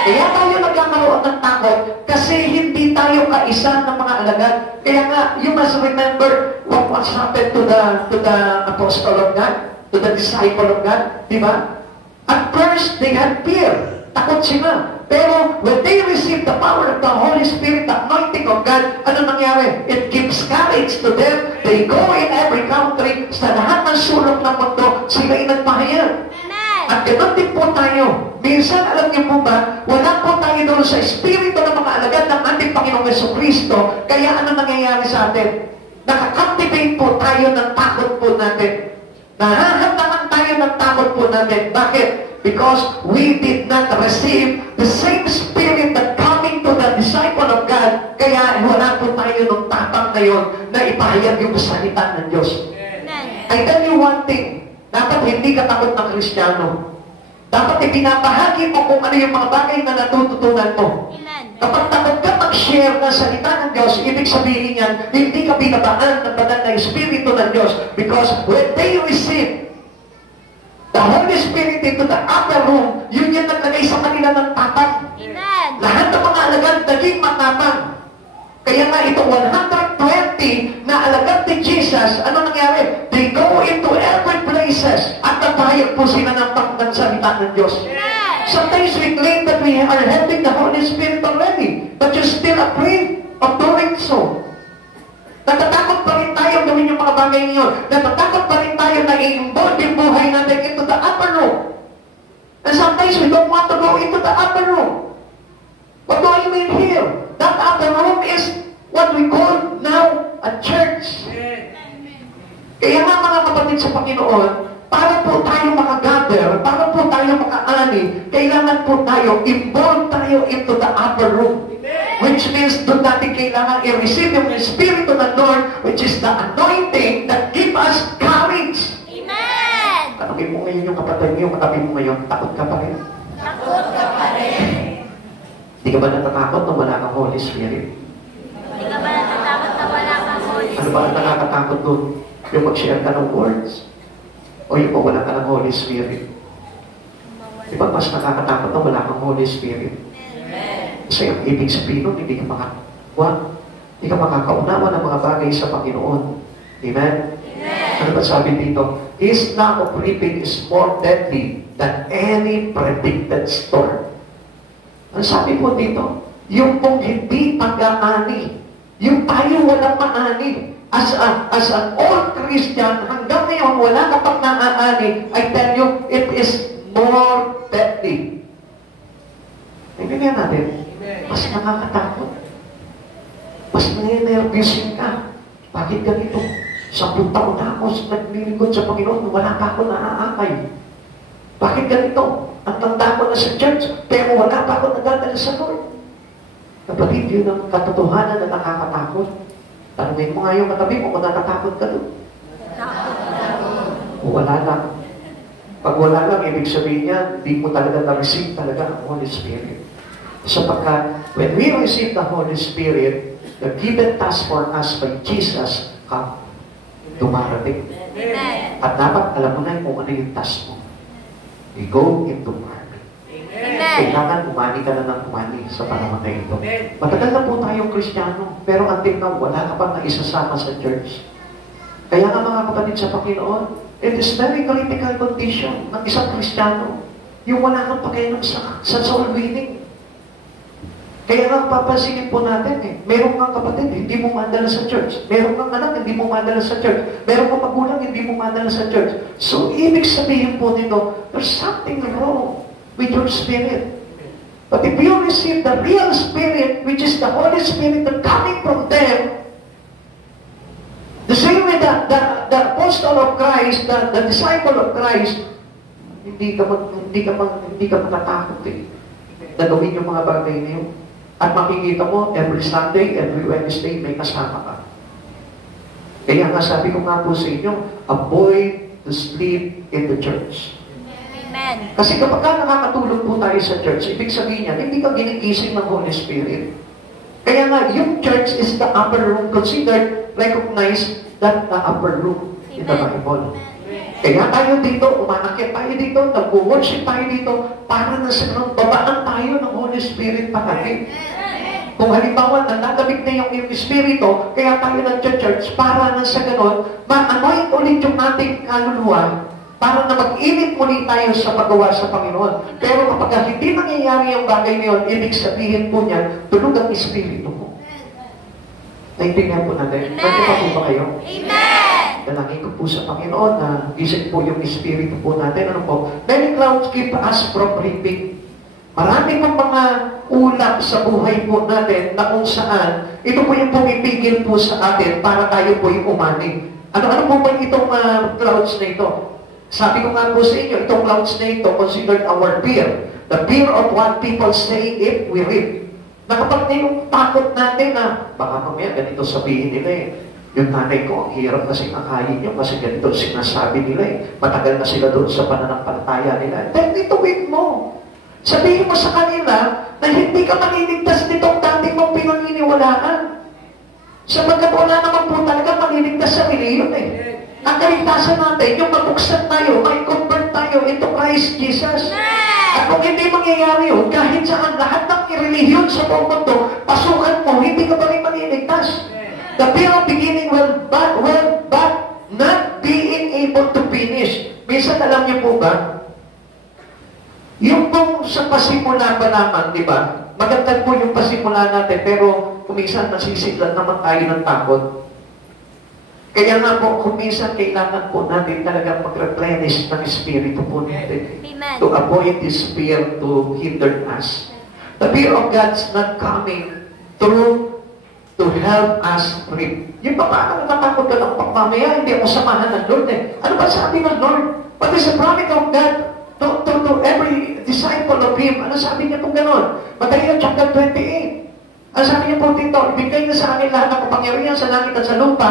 Kaya tayo nagkakaroon ng takot kasi hindi tayo kaisa ng mga alagad. Kaya nga, you must remember what's happened to the apostle of God, to the disciple of God, di ba? At first, they had fear. Takot sila. Pero when they received the power of the Holy Spirit, the anointing of God, ano nangyari? It gives courage to them. They go in every country, sa lahat ng sulok ng mundo, sila nagpahayag. At ganoon din po tayo. Minsan, alam niyo po ba, wala po tayo doon sa espiritu ng mga alagad ng ating Panginoong Jesucristo. Kaya ano nangyayari sa atin? Nakaka-activate po tayo ng takot po natin. Nahahantaman tayo ng takot po natin. Bakit? Because we did not receive the same spirit that coming to the disciple of God. Kaya wala po tayo ng tapang na yun na ipahayag yung salita ng Diyos. I tell you one thing, dapat hindi ka takot ng Kristiyano. Dapat ipinapahagi mo kung ano yung mga bagay na natututunan mo. Kapag takot ka mag-share ng salita ng Diyos, ibig sabihin yan, hindi ka binabaan ng banal na Espiritu ng Diyos. Because when they receive the Holy Spirit into the upper room, yun yung naglagay sa kanila ng tapang. Lahat ng mga alagad naging matapang. Kaya nga ito 120 na alagad ni Jesus, ano nangyari? They go into every places at nagpahayag po sila ng salita ng Diyos. Sometimes we claim that we are having the Holy Spirit already, but you're still afraid of doing so. Natatakot pa rin tayo gawin yung mga bagay niyon. Natatakot pa rin tayo na i-involve yung buhay natin into the upper room. And sometimes we don't want to go into the upper room. What do I mean here? That upper room is what we call now a church. Kaya nga mga kapatid sa Panginoon, para po tayo makagather, para po tayo makaani, kailangan po tayo, involve tayo into the upper room. Which means doon natin kailangan i-receive yung Espiritu ng Lord, which is the anointing that give us courage. Amen! Tanungin mo ngayon yung kapatid mo, yung katabi mo ngayon, takot ka pa rin? Takot ka pa rin. Hindi ka ba natatakot na wala kang Holy Spirit? Hindi ka ba natatakot na wala kang Holy Spirit? Ano ba ang nakakatakot doon? Yung mag-share ka ng words? O yung wala ka ng Holy Spirit? Di ba mas nakakatakot na wala kang Holy Spirit? Kasi ang ibig sabihin nun, hindi ka makakaunawa ng mga bagay sa Panginoon. Amen? Ano ba sabi dito? His lack of reaping is more deadly than any predicted storm. Ang sabi po dito, yung pong hindi pag-aani, yung tayo walang maani, as an old Christian, hanggang ngayon wala ka pang naaani, I tell you, it is more deadly. Naintindihan natin? Mas nakakatakot. Mas nire-nervousin ka. Bakit ganito? 10 taon na ako naglilingkod sa Panginoon, wala pa ako naaakay. Bakit ganito? Ang tanda ko na sa church, pero wala pa ako nagdadala sa Lord. Kapatid, yun ang katotohanan na nakakatakot. Tanungin mo nga yung katabi mo kung natatakot ka doon. O wala lang. Pag wala lang, ibig sabihin niya, hindi mo talaga na-receive talaga ang Holy Spirit. Sapagkat, when we receive the Holy Spirit, the given task for us by Jesus, dumarating. At dapat alam mo na kung ano yung task mo. You go into farming. Kailangan umani ka na ng umani sa panahon na ito. Matagal na po tayong Kristiyano, pero until now, wala ka pang naisasama sa church. Kaya nga mga kapatid sa Panginoon, it is very critical condition ng isang Kristiyano. Yung wala kang pakialam sa soul winning. Kaya nga papansinin po natin meron kang kapatid, hindi mo madala sa church. Meron kang anak, hindi mo madala sa church. Meron kang magulang, hindi mo madala sa church. So, ibig sabihin po nito, there's something wrong with your spirit. But if you receive the real Spirit, which is the Holy Spirit that coming from them, the same way that the apostle of Christ, the disciple of Christ, hindi ka matatakot na gawin yung mga bagay na yun. At makikita mo, every Sunday, every Wednesday, may kasama ka. Kaya nga sabi ko nga po sa inyo, avoid to sleep in the church. Amen. Kasi kapag nakakatulog po tayo sa church, ibig sabihin niya, hindi ka ginigising ng Holy Spirit. Kaya nga, yung church is the upper room, considered, recognized that the upper room in the Bible. Kaya tayo dito, umanakit tayo dito, nag-worship tayo dito, para na sa babaan tayo ng Holy Spirit palagi. Kung halimbawa, nalagamig na yung Espiritu, kaya tayo nag-church, para na sa ganon, ma-anoint ulit yung ating kaluluwa, para na mag-init muli tayo sa paggawa sa Panginoon. Pero kapag hindi nangyayari yung bagay na yun, ibig sabihin po niya, tulog ang Espiritu mo. Naintindihan po natin? Pwede pa po ba kayo? Amen! Dalangin ko po sa Panginoon na gising po yung Espiritu po natin. Ano po? Many clouds keep us from reaping. Marami pong mga ulap sa buhay po natin na kung saan ito po yung pumipigil po sa atin para tayo po yung umani. Ano po ba itong clouds na ito? Sabi ko nga po sa inyo, itong clouds na ito considered our fear. The fear of what people say if we reap. Nakapag na yung takot natin na baka mamaya ganito sabihin nila Yung nanay ko, ang hirap kasi akayin niyo kasi ganito sinasabi nila Matagal na sila doon sa pananampalataya nila. Then ituwid mo. Sabihin mo sa kanila na hindi ka maniligtas nitong dating mong pinaniniwalaan. Sapagkat wala naman po talaga maniligtas sa miliyon Ang kaligtasan natin, yung mabuksan tayo, may convert tayo into Christ Jesus. At kung hindi mangyayari yun, kahit saan lahat ng relihiyon sa buong mundo, pasukan mo, hindi ka pa rin maniligtas. The fear of beginning will but not being able to finish. Minsan alam niyo po ba, yung pong sa pasimula pa naman, di ba? Magandang po yung pasimula natin, pero kuminsan nasisiglan naman tayo ng takot. Kaya nga po, kuminsan kailangan po natin talagang mag-replenish ng Espiritu po natin. Amen. To avoid this fear to hinder us. The fear of God's not coming through to help us reap. Yung pa, paano natatakot ka lang mamaya, hindi ako samahan ng Lord Ano ba sabi ng Lord? What is the promise of God to every disciple of Him? Ano sabi niya kung gano'n? Matthew chapter 28. Ano sabi niya po dito? Ibigay na sa akin lahat ng kapangyarihan sa langit at sa lupa.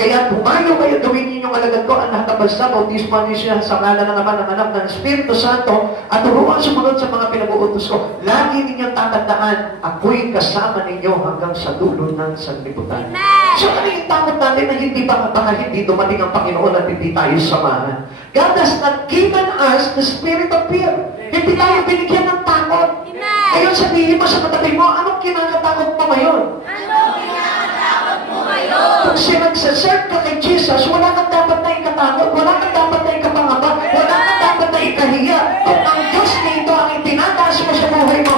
Kaya pumayo kayo, gawin ninyong alagad ko ang lahat ng basta, bautismo niyo siya sa ngalan na naman ng anak ng Espiritu Santo at turuan sumunod sa mga pinag-uutos ko. Lagi ninyong tatandaan, ako'y kasama ninyo hanggang sa dulo ng sanlibutan. So ano yung takot natin na hindi baka hindi dumating ang Panginoon at hindi tayo samahan? God has not given us the spirit of fear. Hindi tayo binigyan ng takot. Ngayon sabihin mo sa katabi mo, anong kinakatakot mo ngayon? Kung sinagsaserve ka kay Jesus, wala kang dapat na ikatakot, wala kang dapat na ikapangaba, wala kang dapat na ikahiya. Kung ang Diyos nito ang itinataas mo sa buhay mo,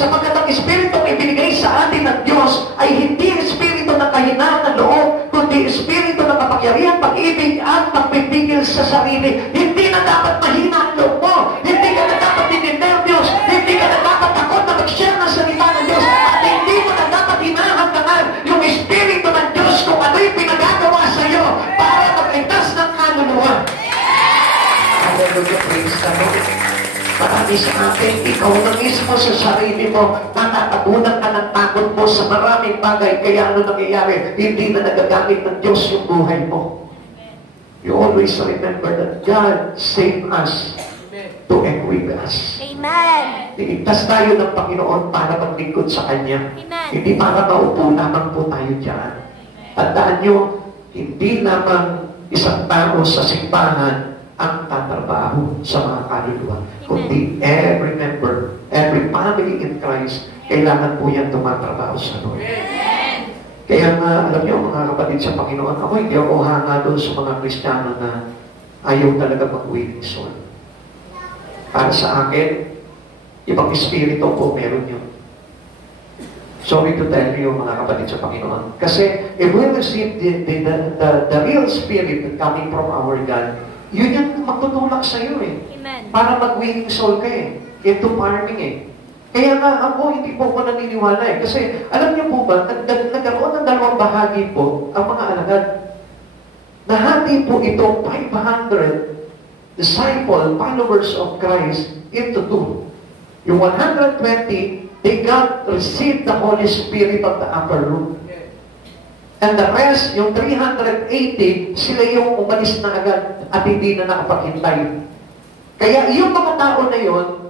Sapagkat ang Espiritu na ibinigay sa atin ng Diyos ay hindi Espiritu ng kahinaan ng loob, kundi Espiritu ng kapangyarihan, pag-ibig at pagpipigil sa sarili. Hindi na dapat mahina ang loob mo. Hindi ka na dapat dininervyos. Hindi ka na dapat takot na mag-share ng salita ng Diyos. At hindi mo na dapat hinahangangan yung Espiritu ng Diyos kung ano'y pinagagawa sa iyo para magligtas ng kaluluwa. Hallelujah, praise the Lord. Marami sa atin, ikaw na mismo sa sarili mo, natatabunan ka ng takot mo sa maraming bagay, kaya ano nangyayari? Hindi na nagagamit ng Diyos yung buhay mo. You always remember that God saved us to equip us. Amen. Iligtas tayo ng Panginoon para maglingkod sa Kanya. Amen. Hindi para maupo lamang po tayo dyan. Tandaan nyo, hindi lamang isang tao sa simbahan ang tatrabaho sa mga kaluluwa. Kundi every member, every family in Christ, kailangan po yan tumatrabaho sa Lord. Amen. Kaya nga, alam niyo, mga kapatid sa Panginoon, ako hindi ako hanga doon sa mga Kristiyano na ayaw talaga mag-winning soul. Para sa akin, ibang espiritu po meron yun. Sorry to tell you, mga kapatid sa Panginoon. Kasi if we receive the real spirit coming from our God, yun yung magtutulak sa iyo eh. Amen. Para mag-winning soul ka eh. Into farming eh. Kaya nga ako, hindi po ako naniniwala eh. Kasi alam niyo po ba, nagkaroon ng dalawang bahagi po ang mga alagad. Nahati po itong 500 disciple, followers of Christ into two. Yung 120, they received the Holy Spirit of the upper room. And the rest, yung 380, sila yung umalis na agad at hindi na nakapaghintay. Kaya yung mga tao na yun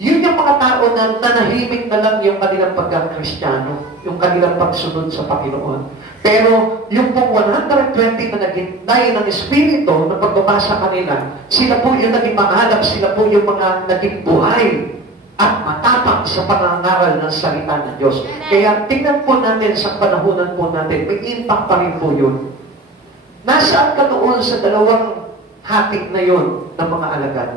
yung mga tao na nanahimik na lang yung kanilang pagkakristyano, yung kanilang pagsunod sa Panginoon. Pero yung pong 120 na naghintay ng Espiritu na pagbabasa kanila, sila po yung naging mahalap, sila po yung mga naging buhay at matapang sa pangangaral ng salita ng Diyos. Kaya tingnan po natin sa panahonan po natin, may impact pa rin po yun. Nasaan ka doon sa dalawang hatik na yun ng mga alagad?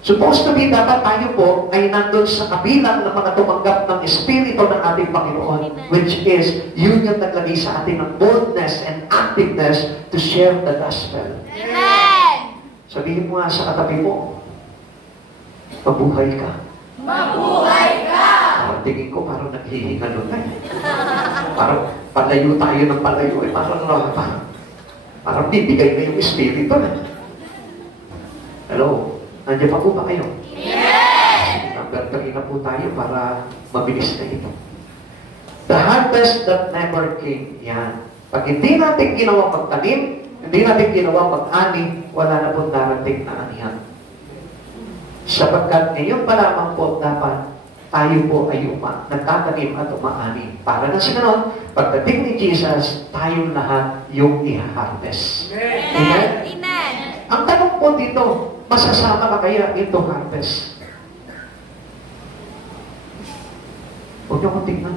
Supposed to be, dapat tayo po ay nandun sa kabilang ng mga tumanggap ng Espiritu ng ating Panginoon, which is, yun yung naglagay sa atin ng boldness and activeness to share the gospel. Amen. Sabihin mo nga sa katabi mo, mabuhay ka. Mabuhay ka. Parang tingin ko, parang naghihingalo na eh. Parang palayo tayo ng palayo eh. Parang bibigay na yung Espiritu na. Hello? Nandiyan pa po ba kayo? Yes! Number 3 na po tayo para mabilis na ito. The harvest that never came. Yan. Pag hindi natin ginawa magtanim, hindi natin ginawa mag-ani, wala na po darating na anihan. Sapagkat ngayon pa lamang po dapat tayo po ay nagtatanim at umaani. Para na sa ganon, pagdating ni Jesus, tayong lahat yung i-harvest. Amen. Amen. Ang tanong po dito, masasama ka kaya ito harvest? Huwag niyo kong tingnan.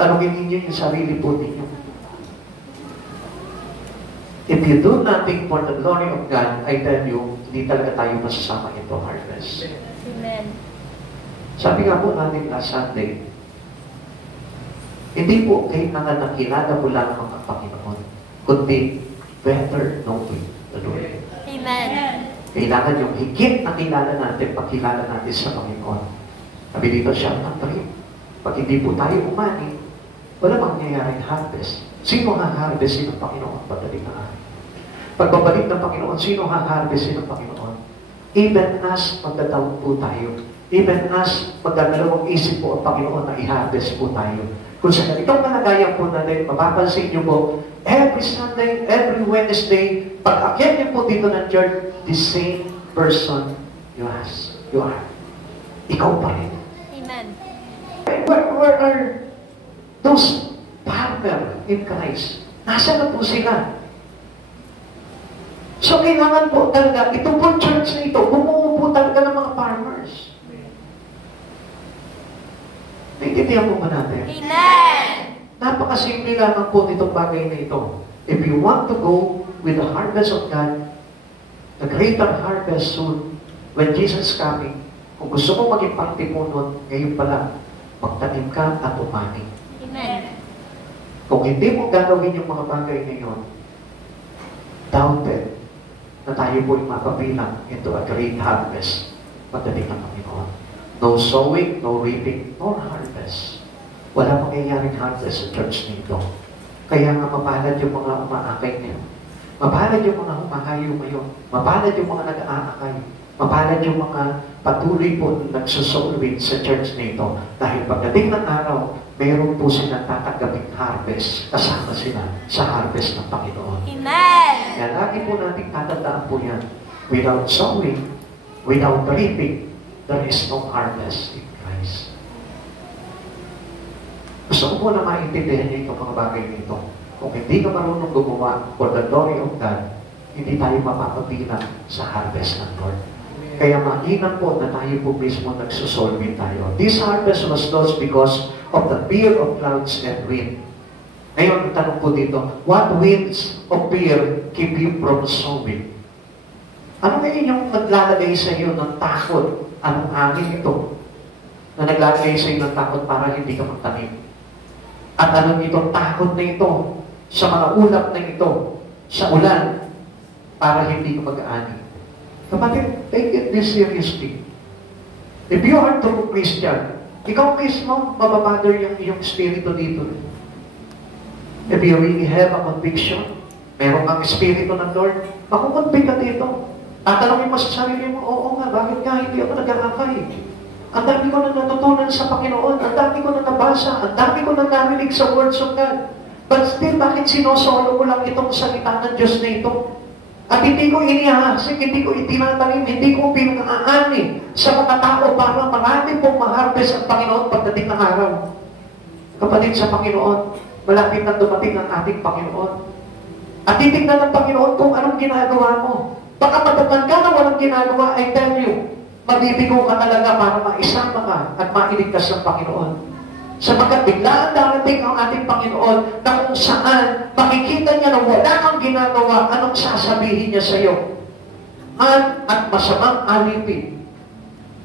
Tanongin ninyo yung sarili po ninyo. If you do nothing for the glory of God, I tell you, hindi talaga tayo masasama ito harvest. Amen. Sabi nga po natin last Sunday, hindi po kailangan na kilala mo lang ang Panginoon, kundi better knowing the Lord. Amen. Kailangan yung higit na kilala natin, pagkilala natin sa Panginoon. Sabi dito siya, pag hindi po tayo umani, wala mangyayaring harvest. Sino haharvestin ng Panginoon pagdating na araw? Pagbabalik ng Panginoon, sino haharvestin ng Panginoon? Even as magdadawag po tayo, even as magdadalawang isip po ang Panginoon na i-harvest po tayo. Kung sa ganitong kalagayan po natin, mapapansin niyo po, every Sunday, every Wednesday, pag akyat niyo po dito ng church, the same person you are. Ikaw pa rin. Amen. Where are those farmers in Christ? Nasaan na po sila? So, kailangan po talaga, ito po church na ito, bumuo po talaga ng mga farmers. Naintindihan po ba natin? Amen. Napakasimple lamang po nitong bagay na ito. If you want to go with the harvest of God, the greater harvest soon, when Jesus is coming, Kung gusto mo maging pangtipunon, ngayon pala, magtanim ka at umani. Amen. Kung hindi mo gagawin yung mga bagay ngayon, doubted na tayo po'y mapabilang into a great harvest pagdating ng Panginoon. No sowing, no reaping, no harvest. Wala mangyayaring harvest sa church nito. Kaya nga mapalad yung mga umaakay niya. Mapalad yung mga humahayo ngayon. Mapalad yung mga nag-aakay. Mapalad yung mga patuloy po nagsusolwin sa church nito. Dahil pagdating ng araw, mayroon po silang tatanggaping harvest kasama sila sa harvest ng Panginoon. Amen. Kaya lagi po natin tatandaan po yan. Without sowing, without reaping, there is no harvest in Christ. Gusto ko po na maintindihan niyo itong mga bagay nito. Kung hindi ka marunong gumawa for the glory of God, hindi tayo mapapabilang sa harvest ng Lord. Kaya maingat po na tayo po mismo nagsusolve tayo. This harvest was lost because of the fear of clouds and wind. Ngayon, ang tanong po dito, what winds of fear keep you from sowing? Ano ngayon yung naglalagay sa iyo ng takot? Anong hangin ito? Na naglalagay sa iyo ng takot para hindi ka magtanim? At anong itong takot na ito sa mga ulap na ito, sa ulan, para hindi ka mag-aani? Kapatid, take it this seriously. If you are true Christian, ikaw mismo, mababother yung spirito dito. If you really have a conviction, meron kang spirito ng Lord, makukonvict ka dito. Tatanungin mo sa sarili mo, oo nga, bakit nga hindi ako nag-aakay? Ang dami ko na natutunan sa Panginoon, ang dami ko na nabasa, ang dami ko na narinig sa words of God. But still, bakit sinosolo ko lang itong salita ng Diyos na ito? At hindi ko inihasik, hindi ko itinatanim, hindi ko pinag-aani sa mga tao para marami pong ma-harvest ang Panginoon pagdating ng araw. Kapatid sa Panginoon, malapit na dumating ang ating Panginoon. At titignan ng Panginoon kung anong ginagawa mo. Baka matatanda ka na walang ginagawa, I tell you, mabibigo ka talaga para maisama ka at mailigtas ng Panginoon. Sapagkat biglaan darating ang ating Panginoon na kung saan makikita niya na wala kang ginagawa, anong sasabihin niya sa iyo? At masamang alipin.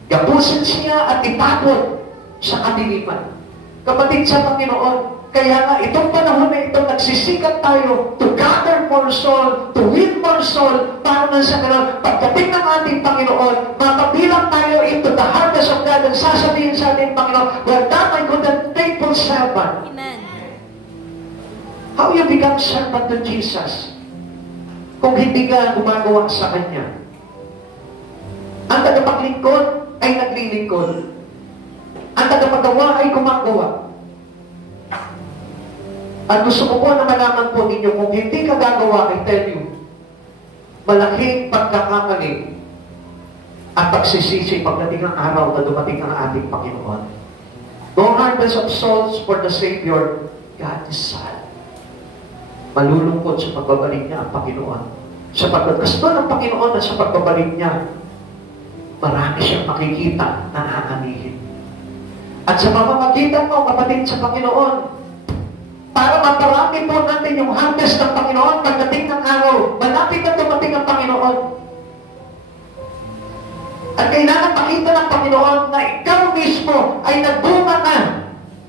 Gabusin siya at itapon sa kadiliman. Kapatid sa Panginoon, kaya nga itong panahon na ito, nagsisikat tayo to gather more soul, to win more soul, para na sa ganun, pagdating ng ating Panginoon, mapabilang tayo into the harvest of God, ang sasabihin sa ating Panginoon, well done, my good and faithful servant. Amen. How you become servant to Jesus? Kung hindi ka gumagawa sa Kanya. Ang tagapaglingkod ay naglilingkod. Ang tagapagawa ay gumagawa. At gusto ko po na malaman po ninyo, kung hindi ka gagawa, I tell you, malaking pagkakamali at pagsisisi pagdating ng araw na dumating ang ating Panginoon. No harvest of souls for the Savior, God is sad. Malulungkot sa pagbabalik niya ang Panginoon. Sa pagkagusto ng Panginoon at sa pagbabalik niya, marami siyang makikita na naanihin. At sa mamamagitan mo, kapatid sa Panginoon, para maparami po natin yung harvest ng Panginoon pagdating ng araw, malapit na dumating ang Panginoon. At kailangan makita ng Panginoon na ikaw mismo ay nagbunga na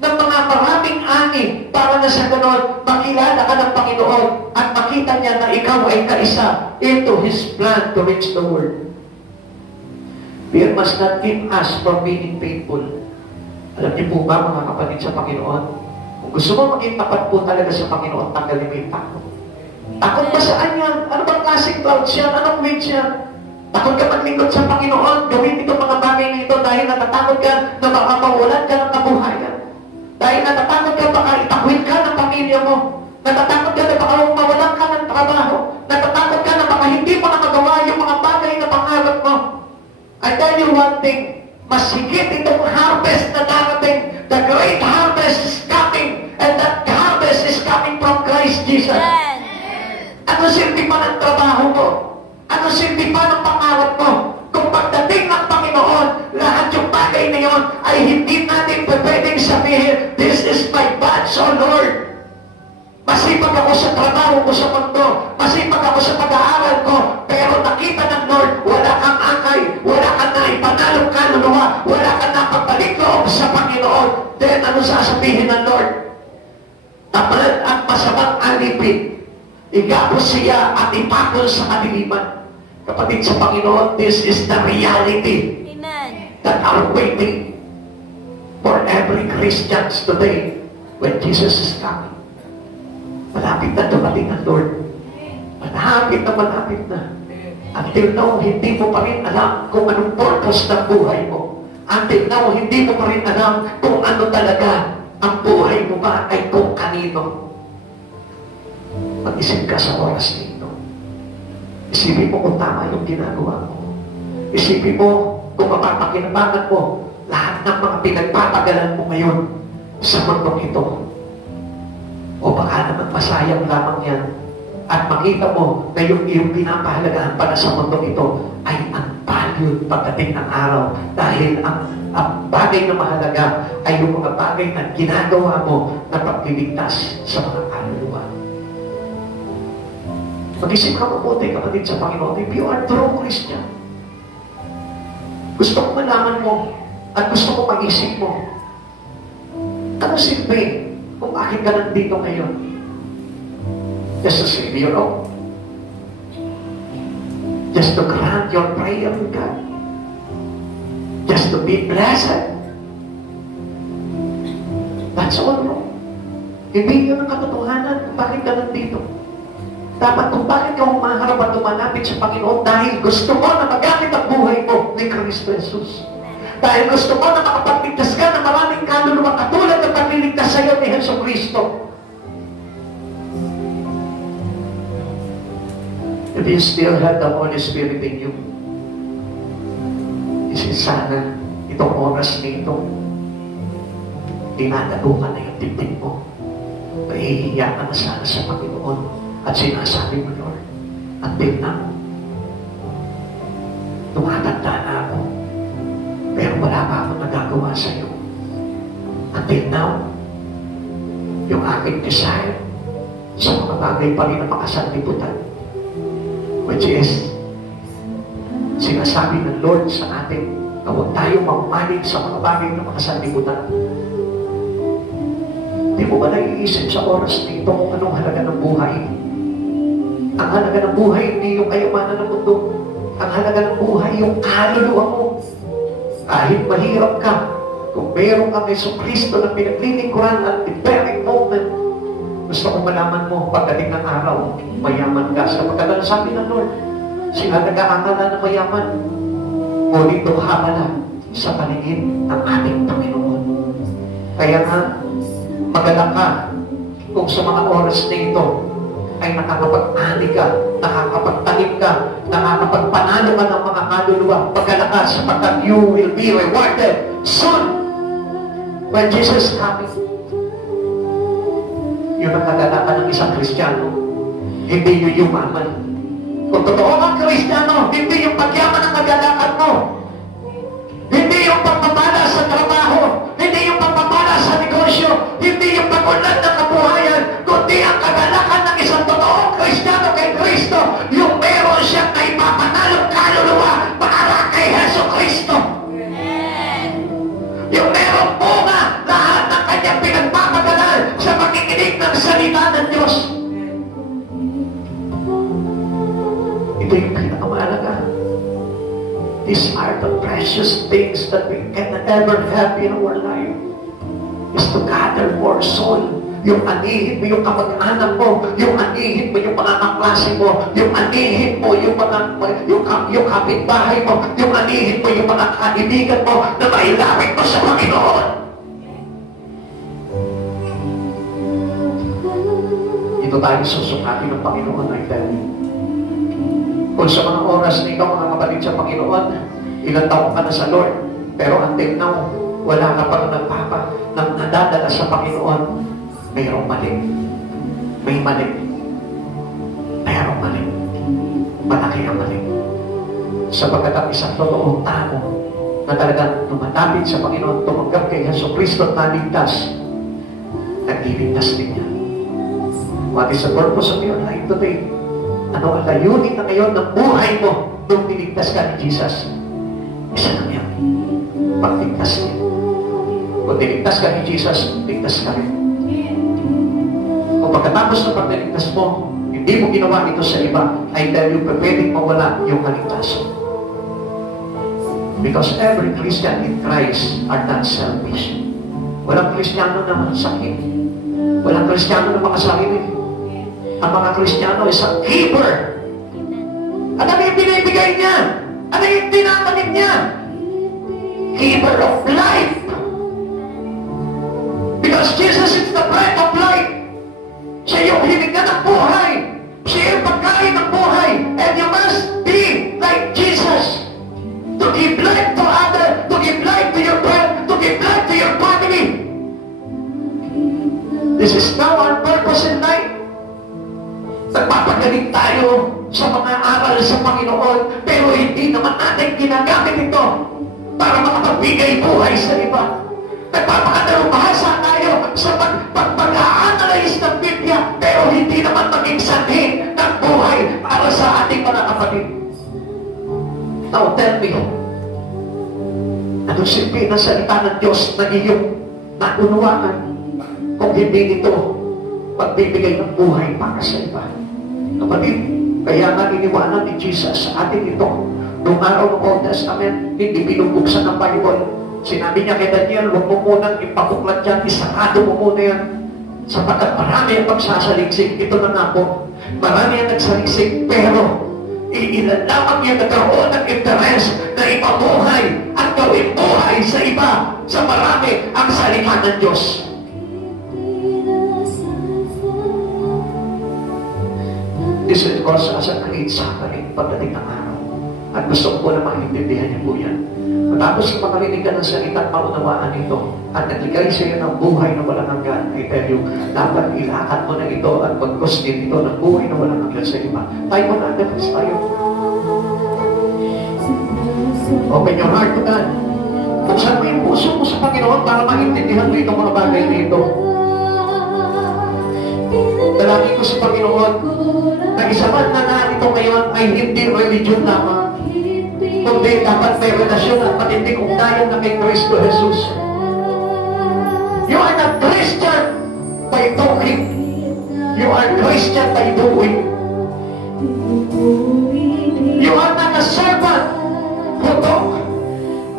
ng mga maraming ani para na sa ganon, makilala ka ng Panginoon at makita niya na ikaw ay kaisa into His plan to reach the world. Fear must not keep us from being faithful. Alam niyo po ba, mga kapatid sa Panginoon, kung gusto mo maging tapat po talaga sa Panginoon, tanggalin mo yung takot. Takot ba saan yan? Ano bang klaseng clouds yan? Anong winds yan? Takot ka maglingkod sa Panginoon, gawin itong mga bagay nito dahil natatakot ka na baka mawalan ka ng kabuhayan. Dahil natatakot ka baka itakwil ka ng pamilya mo. Natatakot ka na baka mawalan ka ng trabaho. Natatakot ka na baka hindi mo na magawa yung mga bagay na pangarap mo. I tell you one thing, mas higit itong harvest na darating. The great harvest is coming, and that harvest is coming from Christ Jesus. Ano silbi pa ng trabaho mo? Ano silbi pa ng pangarap mo? Kung pagdating ng Panginoon, lahat yung bagay na yun ay hindi natin pwedeng sabihin, this is my batch, O Lord. Masipag ako sa trabaho ko sa mundo, masipag ako sa pag-aaral ko, pero nakita ng Lord, wala kang akay, wala kang naipanalong kaluluwa loob sa Panginoon, then ano sasabihin ng Lord? Tamad at masamang alipin, igapos siya at ipatol sa kadiliman. Kapatid sa Panginoon, this is the reality. Amen. That are waiting for every Christian today when Jesus is coming. Malapit na dumating ang Lord. Malapit na. Until now, hindi mo pa rin alam kung anong purpose ng buhay mo. Until now, hindi mo pa rin alam kung ano talaga ang buhay mo ba ay kung kanino. Mag-isip ka sa oras nito. Isipin mo kung tama yung ginagawa mo. Isipin mo kung mapapakinabangan mo lahat ng mga pinagpapagalan mo ngayon sa mundong ito. O baka naman masayang lamang yan at makita mo na yung iyong pinapahalagahan para sa mundong ito ay ang value pagdating ng araw. Dahil ang bagay na mahalaga ay yung mga bagay na ginagawa mo na pagliligtas sa mga kaluluwa. Mag-isip ka mabuti, kapatid sa Panginoon, if you are true Christian. Gusto ko malaman mo at gusto ko mag-isip mo. Ano silbi kung bakit ka nandito ngayon? Just to save your own. Just to grant your prayer with God. Just to be blessed. That's all wrong. Hindi yun ang katotohanan kung bakit ka nandito. Dapat kung bakit ka humaharap at tumanapit sa Panginoon dahil gusto mo na magamit ang buhay mo ni Kristo Jesus. Dahil gusto mo na makapagligtas ka ng maraming kaluluwa katulad ng pagliligtas sa iyo ni Hesus Kristo. If you still have the Holy Spirit in you, kasi sana itong oras nito, dinadago ka na yung dibdib mo. Nahihiya ka na sana sa Panginoon at sinasabi mo, Lord, until now, tumatanda na ako, pero wala pa akong nagagawa sa iyo. Until now, yung aking desire sa mga bagay pa rin na makasanlibutan, which is, sinasabi ng Lord sa atin na huwag tayo mamalig sa mga bagay na makasanlibutan. Hindi mo ba naiisip sa oras nito kung anong halaga ng buhay? Ang halaga ng buhay, hindi yung kayamanan ng mundo. Ang halaga ng buhay, yung kaluluwa mo. Kahit mahirap ka, kung meron kang Hesus Kristo na pinaglilingkuran at the very moment, gusto kong malaman mo, pagdating ng araw, mayaman ka. Sapagkat ang sabi ng Lord, sila nag-aangala na mayaman. Ngunit duhamala sa paningin ng ating Panginoon. Kaya nga, magalak ka kung sa mga oras na ito ay nakakapag-ani ka, nakakapagtanim ka, nakakapagpanalo ka ng mga kaluluwa. Magalak ka sapagkat you will be rewarded soon when Jesus comes. Yun ang kagalakan ng isang Kristiyano. Hindi yung yumaman. Kung totoo ang Kristiyano, hindi yung pagyaman ang kagalakan mo. Hindi yung pagpapala sa trabaho. Hindi yung pagpapala sa negosyo. Hindi yung pag-unlad ng kabuhayan. Kundi ang kagalakan ng isang totoong Kristiyano kay Kristo. Yung meron siyang naipapanalong kaluluwa para kay Hesus Kristo. Yung meron bunga lahat ng kanyang pinagpapagalan sa pakikinig ng salita ng Diyos. Ito yung pinakamahalaga. These are the precious things that we can ever have in our life. Is to gather more soul. Yung anihin mo yung kamag-anak mo, yung anihin mo yung mga kaklase mo, yung anihin mo yung mga yung kapitbahay mo, yung anihin mo yung mga kaibigan mo na mailapit mo sa Panginoon. Ito tayo susukatin ng Panginoon ay dahil kung sa mga oras na ikaw mga kapatid sa Panginoon, ilang taon ka na sa Lord, pero until now, wala ka pang nadadala sa Panginoon, mayroong mali. May mali. Mayroong mali. Malaki ang mali. Sapagkat ang isang totoong tao na talagang tumatapit sa Panginoon, tumanggap kay Hesus Kristo at naligtas, nagliligtas din niya. What is the purpose of your life today? Ano ang layunin na ngayon ng buhay mo nung niligtas ka ni Jesus? Isa lang yan. Pagligtas niya. Kung niligtas ka ni Jesus, ligtas ka rin. Kung pagkatapos ng pagniligtas mo, hindi mo ginawa ito sa iba, I tell you, pwedeng mawala yung kaligtasan. Because every Christian in Christ are not selfish. Walang Kristiyano na sakit. Walang Kristiyano na makasakit eh. Ang mga Kristiyano is a giver. Ano yung binibigay niya? Ano yung tinatanggit niya? Giver of life. Because Jesus is the bread of life. Siya yung hininga ng buhay. Siya yung pagkain ng buhay. And you must be like Jesus. To give life to others, to give life to your friend, to give life to your family. This is now our purpose in life. Nagpapagaling tayo sa mga aral sa Panginoon, pero hindi naman natin ginagamit ito para makapagbigay buhay sa iba. Nagpapakadalubhasa tayo sa pag-a-analyze ng Biblia, pero hindi naman maging sanhi ng buhay para sa ating mga kapatid. Now tell me, anong silbi ng salita ng Diyos na iyong naunawaan kung hindi ito pagbibigay ng buhay para sa iba? Kapatid, kaya nga iniwanan ni Jesus sa atin ito. Noong araw ng Old Testament, hindi binubuksan ng Bible. Sinabi niya kay Daniel, huwag mo munang ipakuklat yan, isarado mo muna yan. Sapagkat marami ang pagsasaliksik. Ito na nga po, marami ang nagsaliksik, pero iilan lamang yan nagkaroon ng interes na ipabuhay at gawin buhay sa iba. Sa marami ang salita ng Diyos. This will cause us a great suffering pagdating ng araw. At gusto ko na maintindihan niyo po yan. Matapos makarinig ka ng salita at maunawaan ito at nagligay sa iyo ng buhay na walang hanggan, I tell you, dapat ilakad mo na ito at pag-gustin ito ng buhay na walang hanggan sa iba. Tayo mo na, please tayo. Open your heart to God. Buksan mo yung puso mo sa Panginoon para maintindihan mo itong mga bagay dito. Dalangin ko sa Panginoon na isa man na narito ngayon ay hindi religion lamang, kundi dapat may relasyon at matinding ugnayan na kay Kristo Jesus. You are not Christian by talking. You are Christian by doing. You are not a servant who talk,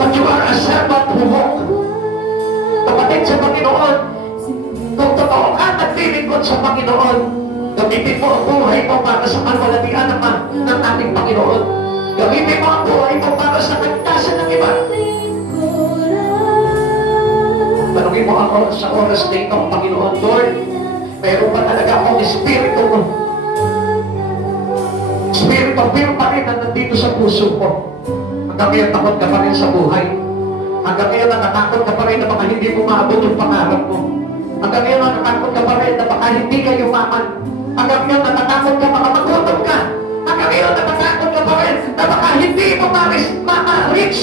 but you are a servant who walk. Kapatid sa Panginoon, kung totoo ka naglilingkod sa Panginoon, gamitin mo ang buhay mo para sa kalwalatian ng ating Panginoon. Gamitin mo ang buhay mo para sa kaligtasan ng iba. Tanungin mo ako sa oras na ito, Panginoon, Lord, mayroon ba talaga akong espiritu mo? Espiritu, pero pa rin na nandito sa puso ko. Hanggang ngayon takot ka pa rin sa buhay. Hanggang ngayon natatakot ka pa rin na baka hindi mo maabot yung pangarap mo. Hanggang ngayon natatakot ka pa rin na baka hindi ka yumaman. Hanggang ngayon natatakot ka baka magutom ka. Hanggang ngayon natatakot ka pa rin na baka hindi mo ma-reach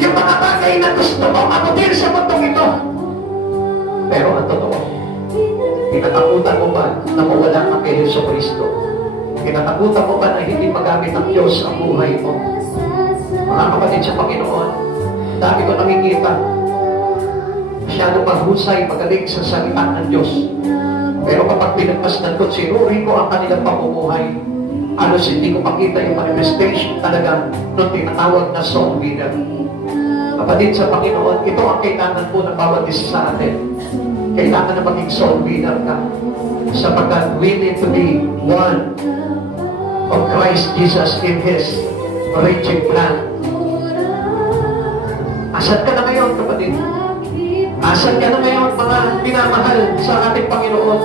yung mga bagay na gusto mo abutin sa mundong ito. Pero ang totoo, kinatakutan mo ba na mawala ka kay Yesu Cristo? Kinatakutan mo ba na hindi magamit ng Diyos ang buhay mo? Mga kapatid sa Panginoon, dami ko nakikita masyado mahusay, magaling sa salita ng Diyos. Pero kapag pinagmasdan ko, sinuri ko ang kanilang pamumuhay, halos hindi ko makita yung manifestation talaga nung tinatawag na soul winner. Kapatid sa Panginoon, ito ang kailangan po ng bawat isa sa atin. Kailangan na maging soul winner ka. Sapagkat we need to be one of Christ Jesus in His reaching plan. Asan ka na ngayon, kapatid? Asan ka na ngayon, mga pinamahal sa ating Panginoon?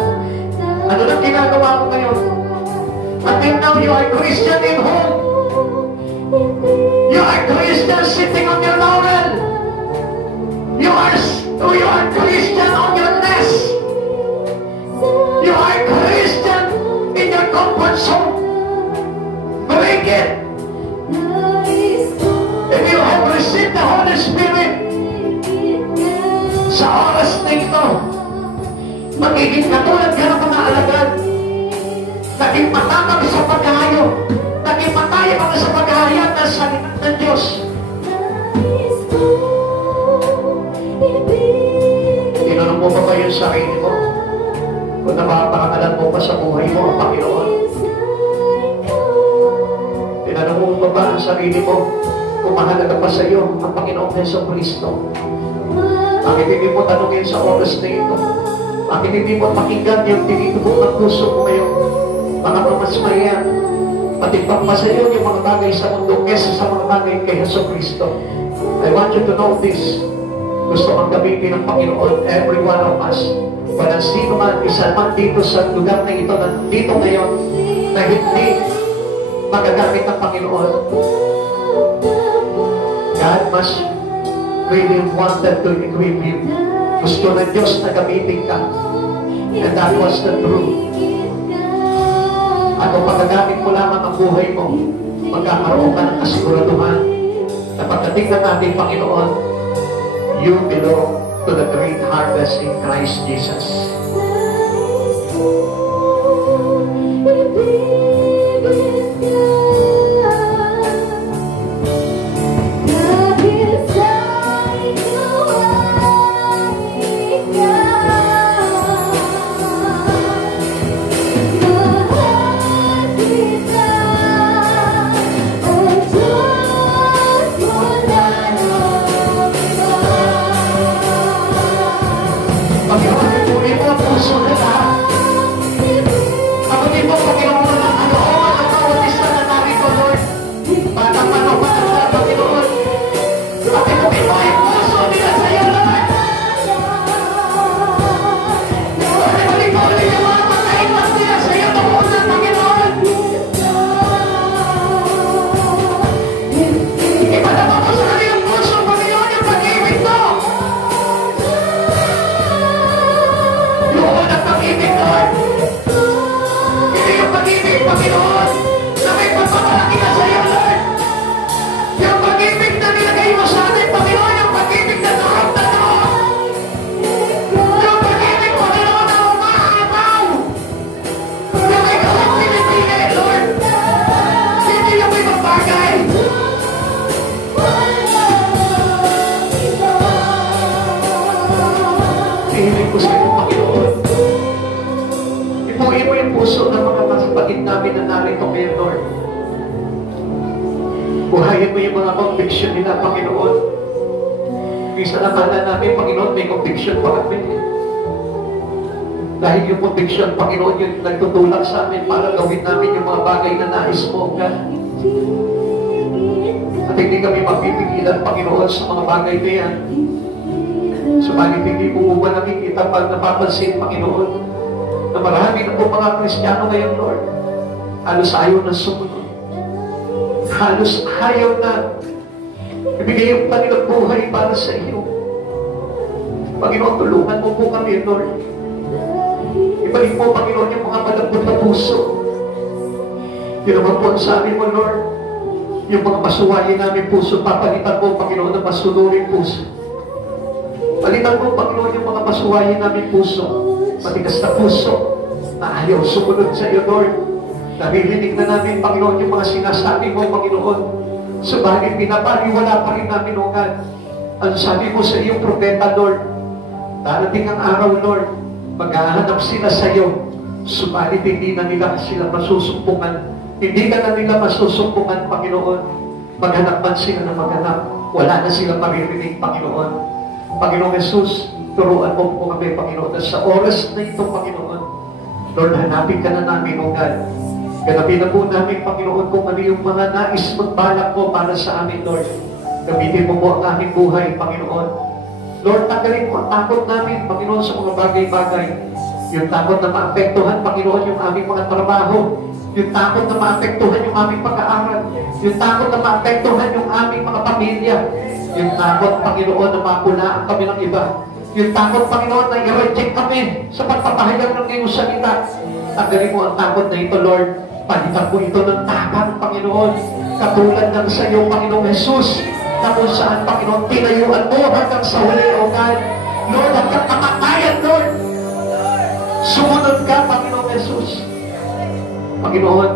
Ano lang ginagawa mo ngayon? Until now, you are Christian in home. You are Christian sitting on your laurel. You are Christian on your nest. You are Christian in your comfort zone. Break it. If you have received the Holy Spirit, sa oras na ito, magiging katulad ka ng mga alagad. Naging matapag sa paghahayo. Naging mataya ka sa paghahayag ng salita ng Diyos. Tinanong mo pa ba yung sarili mo? Kung napapangalan mo pa sa buhay mo ang Panginoon? Tinanong mo pa ba ang sarili mo kung mahalaga pa sa iyo ang Panginoong Jesucristo? Bakit hindi mo tanongin sa oras na ito? Bakit hindi mo pakinggan yung tinitubog ng puso mo ngayon? Mga Maria, patimpang pa sa iyo yung mga bagay sa mundo kesa sa mga bagay kay Jesucristo. I want you to know this. Gusto kang gamitin ng Panginoon, every one of us. Walang sino man, isa man dito sa lugar na ito, dito ngayon, na hindi magagamit ng Panginoon. God must really wanted to equip you. Gusto ng Diyos na gamitin ka. And that was the truth. At kung magagamit mo lamang ang buhay mo, magkakaroon ka ng kasiguraduhan na pagdating ng ating Panginoon, you belong to the great harvest in Christ Jesus. Buhayin mo yung mga conviction nila, Panginoon. Isa na kala namin, Panginoon, may conviction pa kami. Dahil yung conviction, Panginoon, yung nagtutulak sa amin para gawin namin yung mga bagay na nais mo, God. At hindi kami mapipigilan, Panginoon, sa mga bagay na yan. Subalit hindi po ba nakikita pag napapansin, Panginoon, na marami na po mga Kristiyano ngayon, Lord. Halos ayaw na sumunod. Halos ayaw na ibigay yung kanilang buhay para sa iyo. Panginoon, tulungan mo po kami, Lord. Ibalik mo, Panginoon, yung mga malambot na puso. Yun naman po ang sabi mo, Lord. Yung mga masuwayin namin puso, papalitan mo, Panginoon, na masunurin puso. Palitan mo, Panginoon, yung mga masuwayin namin puso. Matigas na puso na ayaw sumunod sa iyo, Lord. Nabibigig na namin, Panginoon, yung mga sinasabi mo, Panginoon. Subalit, pinapaniwala pa rin namin, O God. Ang sabi mo sa iyong propeta, Lord, darating ang araw, Lord, maghahanap sila sa iyo. Subalit, hindi na nila sila masusumpungan. Hindi ka na nila masusumpungan, Panginoon. Maghanap man sila na maghanap. Wala na sila maririnig, Panginoon. Panginoon Jesus, turuan mo po kami, Panginoon. At sa oras na ito, Panginoon, Lord, hanapin ka na namin, O God. Ganapin na po namin, Panginoon, kung ano yung mga nais magbalak mo para sa amin, Lord. Gamitin mo po ang aming buhay, Panginoon. Lord, tanggalin mo ang takot namin, Panginoon, sa mga bagay-bagay. Yung takot na maapektuhan, Panginoon, yung aming mga trabaho. Yung takot na maapektuhan yung aming pag-aaral. Yung takot na maapektuhan yung aming mga pamilya. Yung takot, Panginoon, na mapulaan kami ng iba. Yung takot, Panginoon, na i-reject kami sa pagpapahayag ng iyong salita. Tanggalin mo ang takot na ito, Lord. Palitan po ito ng tapang, Panginoon. Katulad ng sa iyo, Panginoong Jesus, na kung saan, Panginoon, tinayuan mo hanggang sa huli, O God. Lord, hanggang kamatayan, Lord. Sumunod ka, Panginoong Jesus. Panginoon,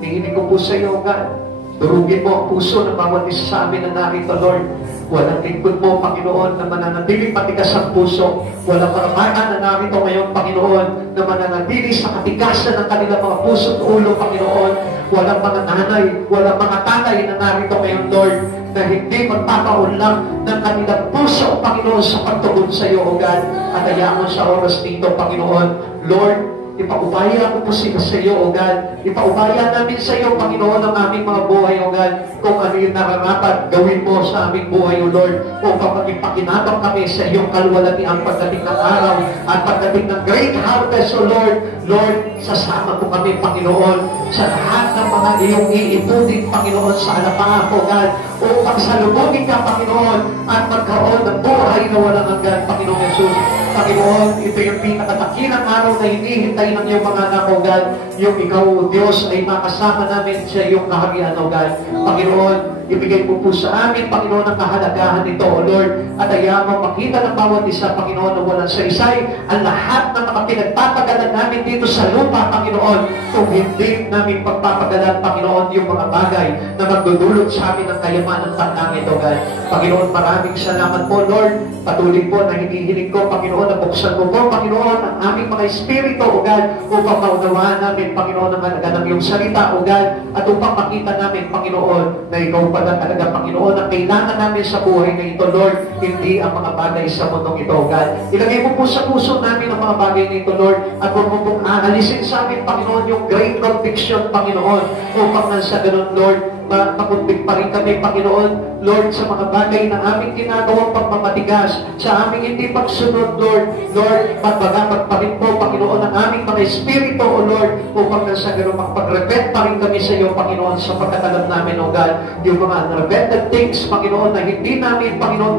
hihinig ko po sa iyo, O God. Durugin mo ang puso ng bawat isa sa amin na narito, Lord. Walang lingkod mo, Panginoon, na mananatiling matigas ang puso. Walang karamahan na narito ngayon, Panginoon, na mananatili sa katigasan ng kanilang mga puso at ulo, Panginoon. Walang mga nanay, walang mga tatay na narito ngayon, Lord, na hindi magpapaunlak ng kanilang puso, Panginoon, sa pagtugon sa iyo, O God. At hayaan mo sa oras dito, Panginoon, Lord, ipaubaya ko po sila sa iyo, O God. Ipaubaya namin sa iyo, Panginoon, ang aming mga buhay, O God. Kung ano yung nararapat, gawin mo sa aming buhay, O Lord. Upang maging pakinabang kami sa iyong kalwalatian pagdating ng araw at pagdating ng great harvest, O Lord. Lord, sasama mo kami, Panginoon, sa lahat ng mga iyong iipunin, Panginoon, sa alapahan, O God. Upang salubungin ka, Panginoon, at magkaroon ng buhay na walang hanggan, Panginoon Jesus. Panginoon, ito yung pinakatakilang araw na hinihintay ng iyong mga anak, O God. Yung ikaw, O Diyos, ay makasama namin sa iyong kaharian, O God. Panginoon, ibigay mo po sa amin, Panginoon, ang kahalagahan nito, O Lord. At ayaw mo makita ng bawat isa, Panginoon, na walang saysay ang lahat ng mga pinagpapagalan namin dito sa lupa, Panginoon. Kung hindi namin pagpapagalan, Panginoon, yung mga bagay na magdudulot sa amin ng kayamanan ng panangin, O God. Panginoon, maraming salamat po, Lord. Patuloy po na hinihiling ko, Panginoon, na buksan mo po, Panginoon, ang aming mga espiritu, O God, upang maunawaan namin, Panginoon, ang halaga ng iyong salita, O God, at upang makita namin, Panginoon, na ikaw pala talaga, Panginoon, ang kailangan namin sa buhay na ito, Lord, hindi ang mga bagay sa mundong ito, O God. Ilagay mo po sa puso namin ang mga bagay na ito, Lord, at huwag mo pong aalisin sa amin, Panginoon, yung great conviction, Panginoon, upang nang sa ganun, Lord, makumbig pa rin kami, Panginoon, Lord, sa mga bagay na aming ginagawang pagmamatigas, sa aming hindi pagsunod, Lord. Lord, magbagamag pa rin po, Panginoon, ang aming mga espiritu, O Lord, upang nang sa ganun magpag-repent pa rin kami sa iyo, Panginoon, sa pagkatalam namin, O God, yung mga unrepented things, Panginoon, na hindi namin, Panginoon,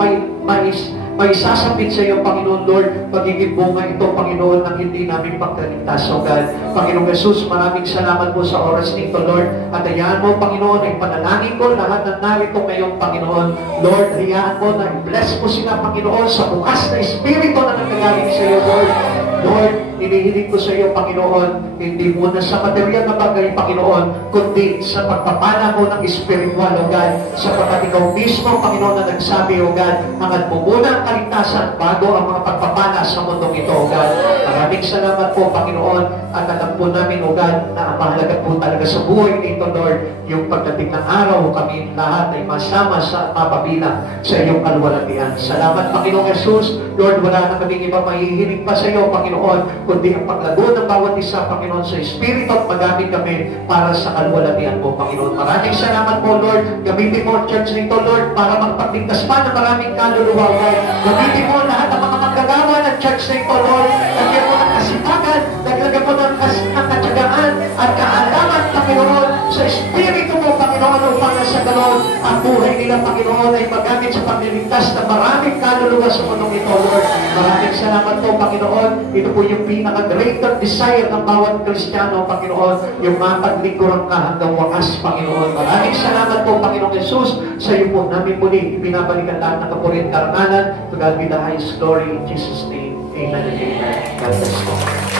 may sasapit sa iyo, Panginoon, Lord, magiging bunga ito, Panginoon, ng hindi namin pagkaligtas, O God. Panginoon Jesus, maraming salamat po sa oras nito, Lord. At hayaan mo, Panginoon, ay panalangin ko lahat ng narito ngayon, Panginoon. Lord, hayaan mo na i-bless mo sila, Panginoon, sa bukas na espiritu na nanggagaling sa iyo, Lord. Lord, inihiling ko sa iyo, Panginoon, hindi muna sa material na bagay, Panginoon, kundi sa pagpapala mo ng espiritual, O God, sapagkat ikaw mismo, Panginoon, na nagsabi, O God, hangad mo muna ang kaligtasan bago ang mga pagpapala sa mundong ito, O God. Maraming salamat po, Panginoon, at alam po namin, O God, na ang mahalaga po talaga sa buhay nito, Lord, yung pagdating ng araw, kami lahat ay masama sa mapabilang sa iyong kalwalatian. Salamat, Panginoong Jesus. Lord, wala na kaming iba mahihiling pa sa iyo, Panginoon, kundi ang paglago ng bawat isa, Panginoon, sa Espiritu at magamit kami para sa kalwalatian mo, Panginoon. Maraming salamat po, Lord. Gamitin mo ang church nito, Lord, para magpagligtas pa ng maraming kaluluwa, Lord. Gamitin mo lahat ng mga magkagawa ng church nito, Lord. Lagyan mo ng kasipagan, lagyan mo ng katsagaan at kaalaman, Panginoon, sa Espiritu mo, Panginoon, upang sa ganoon ang buhay nila, Panginoon, ay magamit sa pagliligtas ng maraming kaluluwa sa mundong ito, Lord. Maraming salamat po, Panginoon. Ito po yung pinaka-greater desire ng bawat Kristiyano, Panginoon, yung mapaglingkuran ka hanggang wakas, Panginoon. Maraming salamat po, Panginoong Jesus. Sa iyo po namin muli ibinabalikan lahat ng kapurihan karangalan. To God be the highest glory in Jesus' name. Amen and amen. God bless you.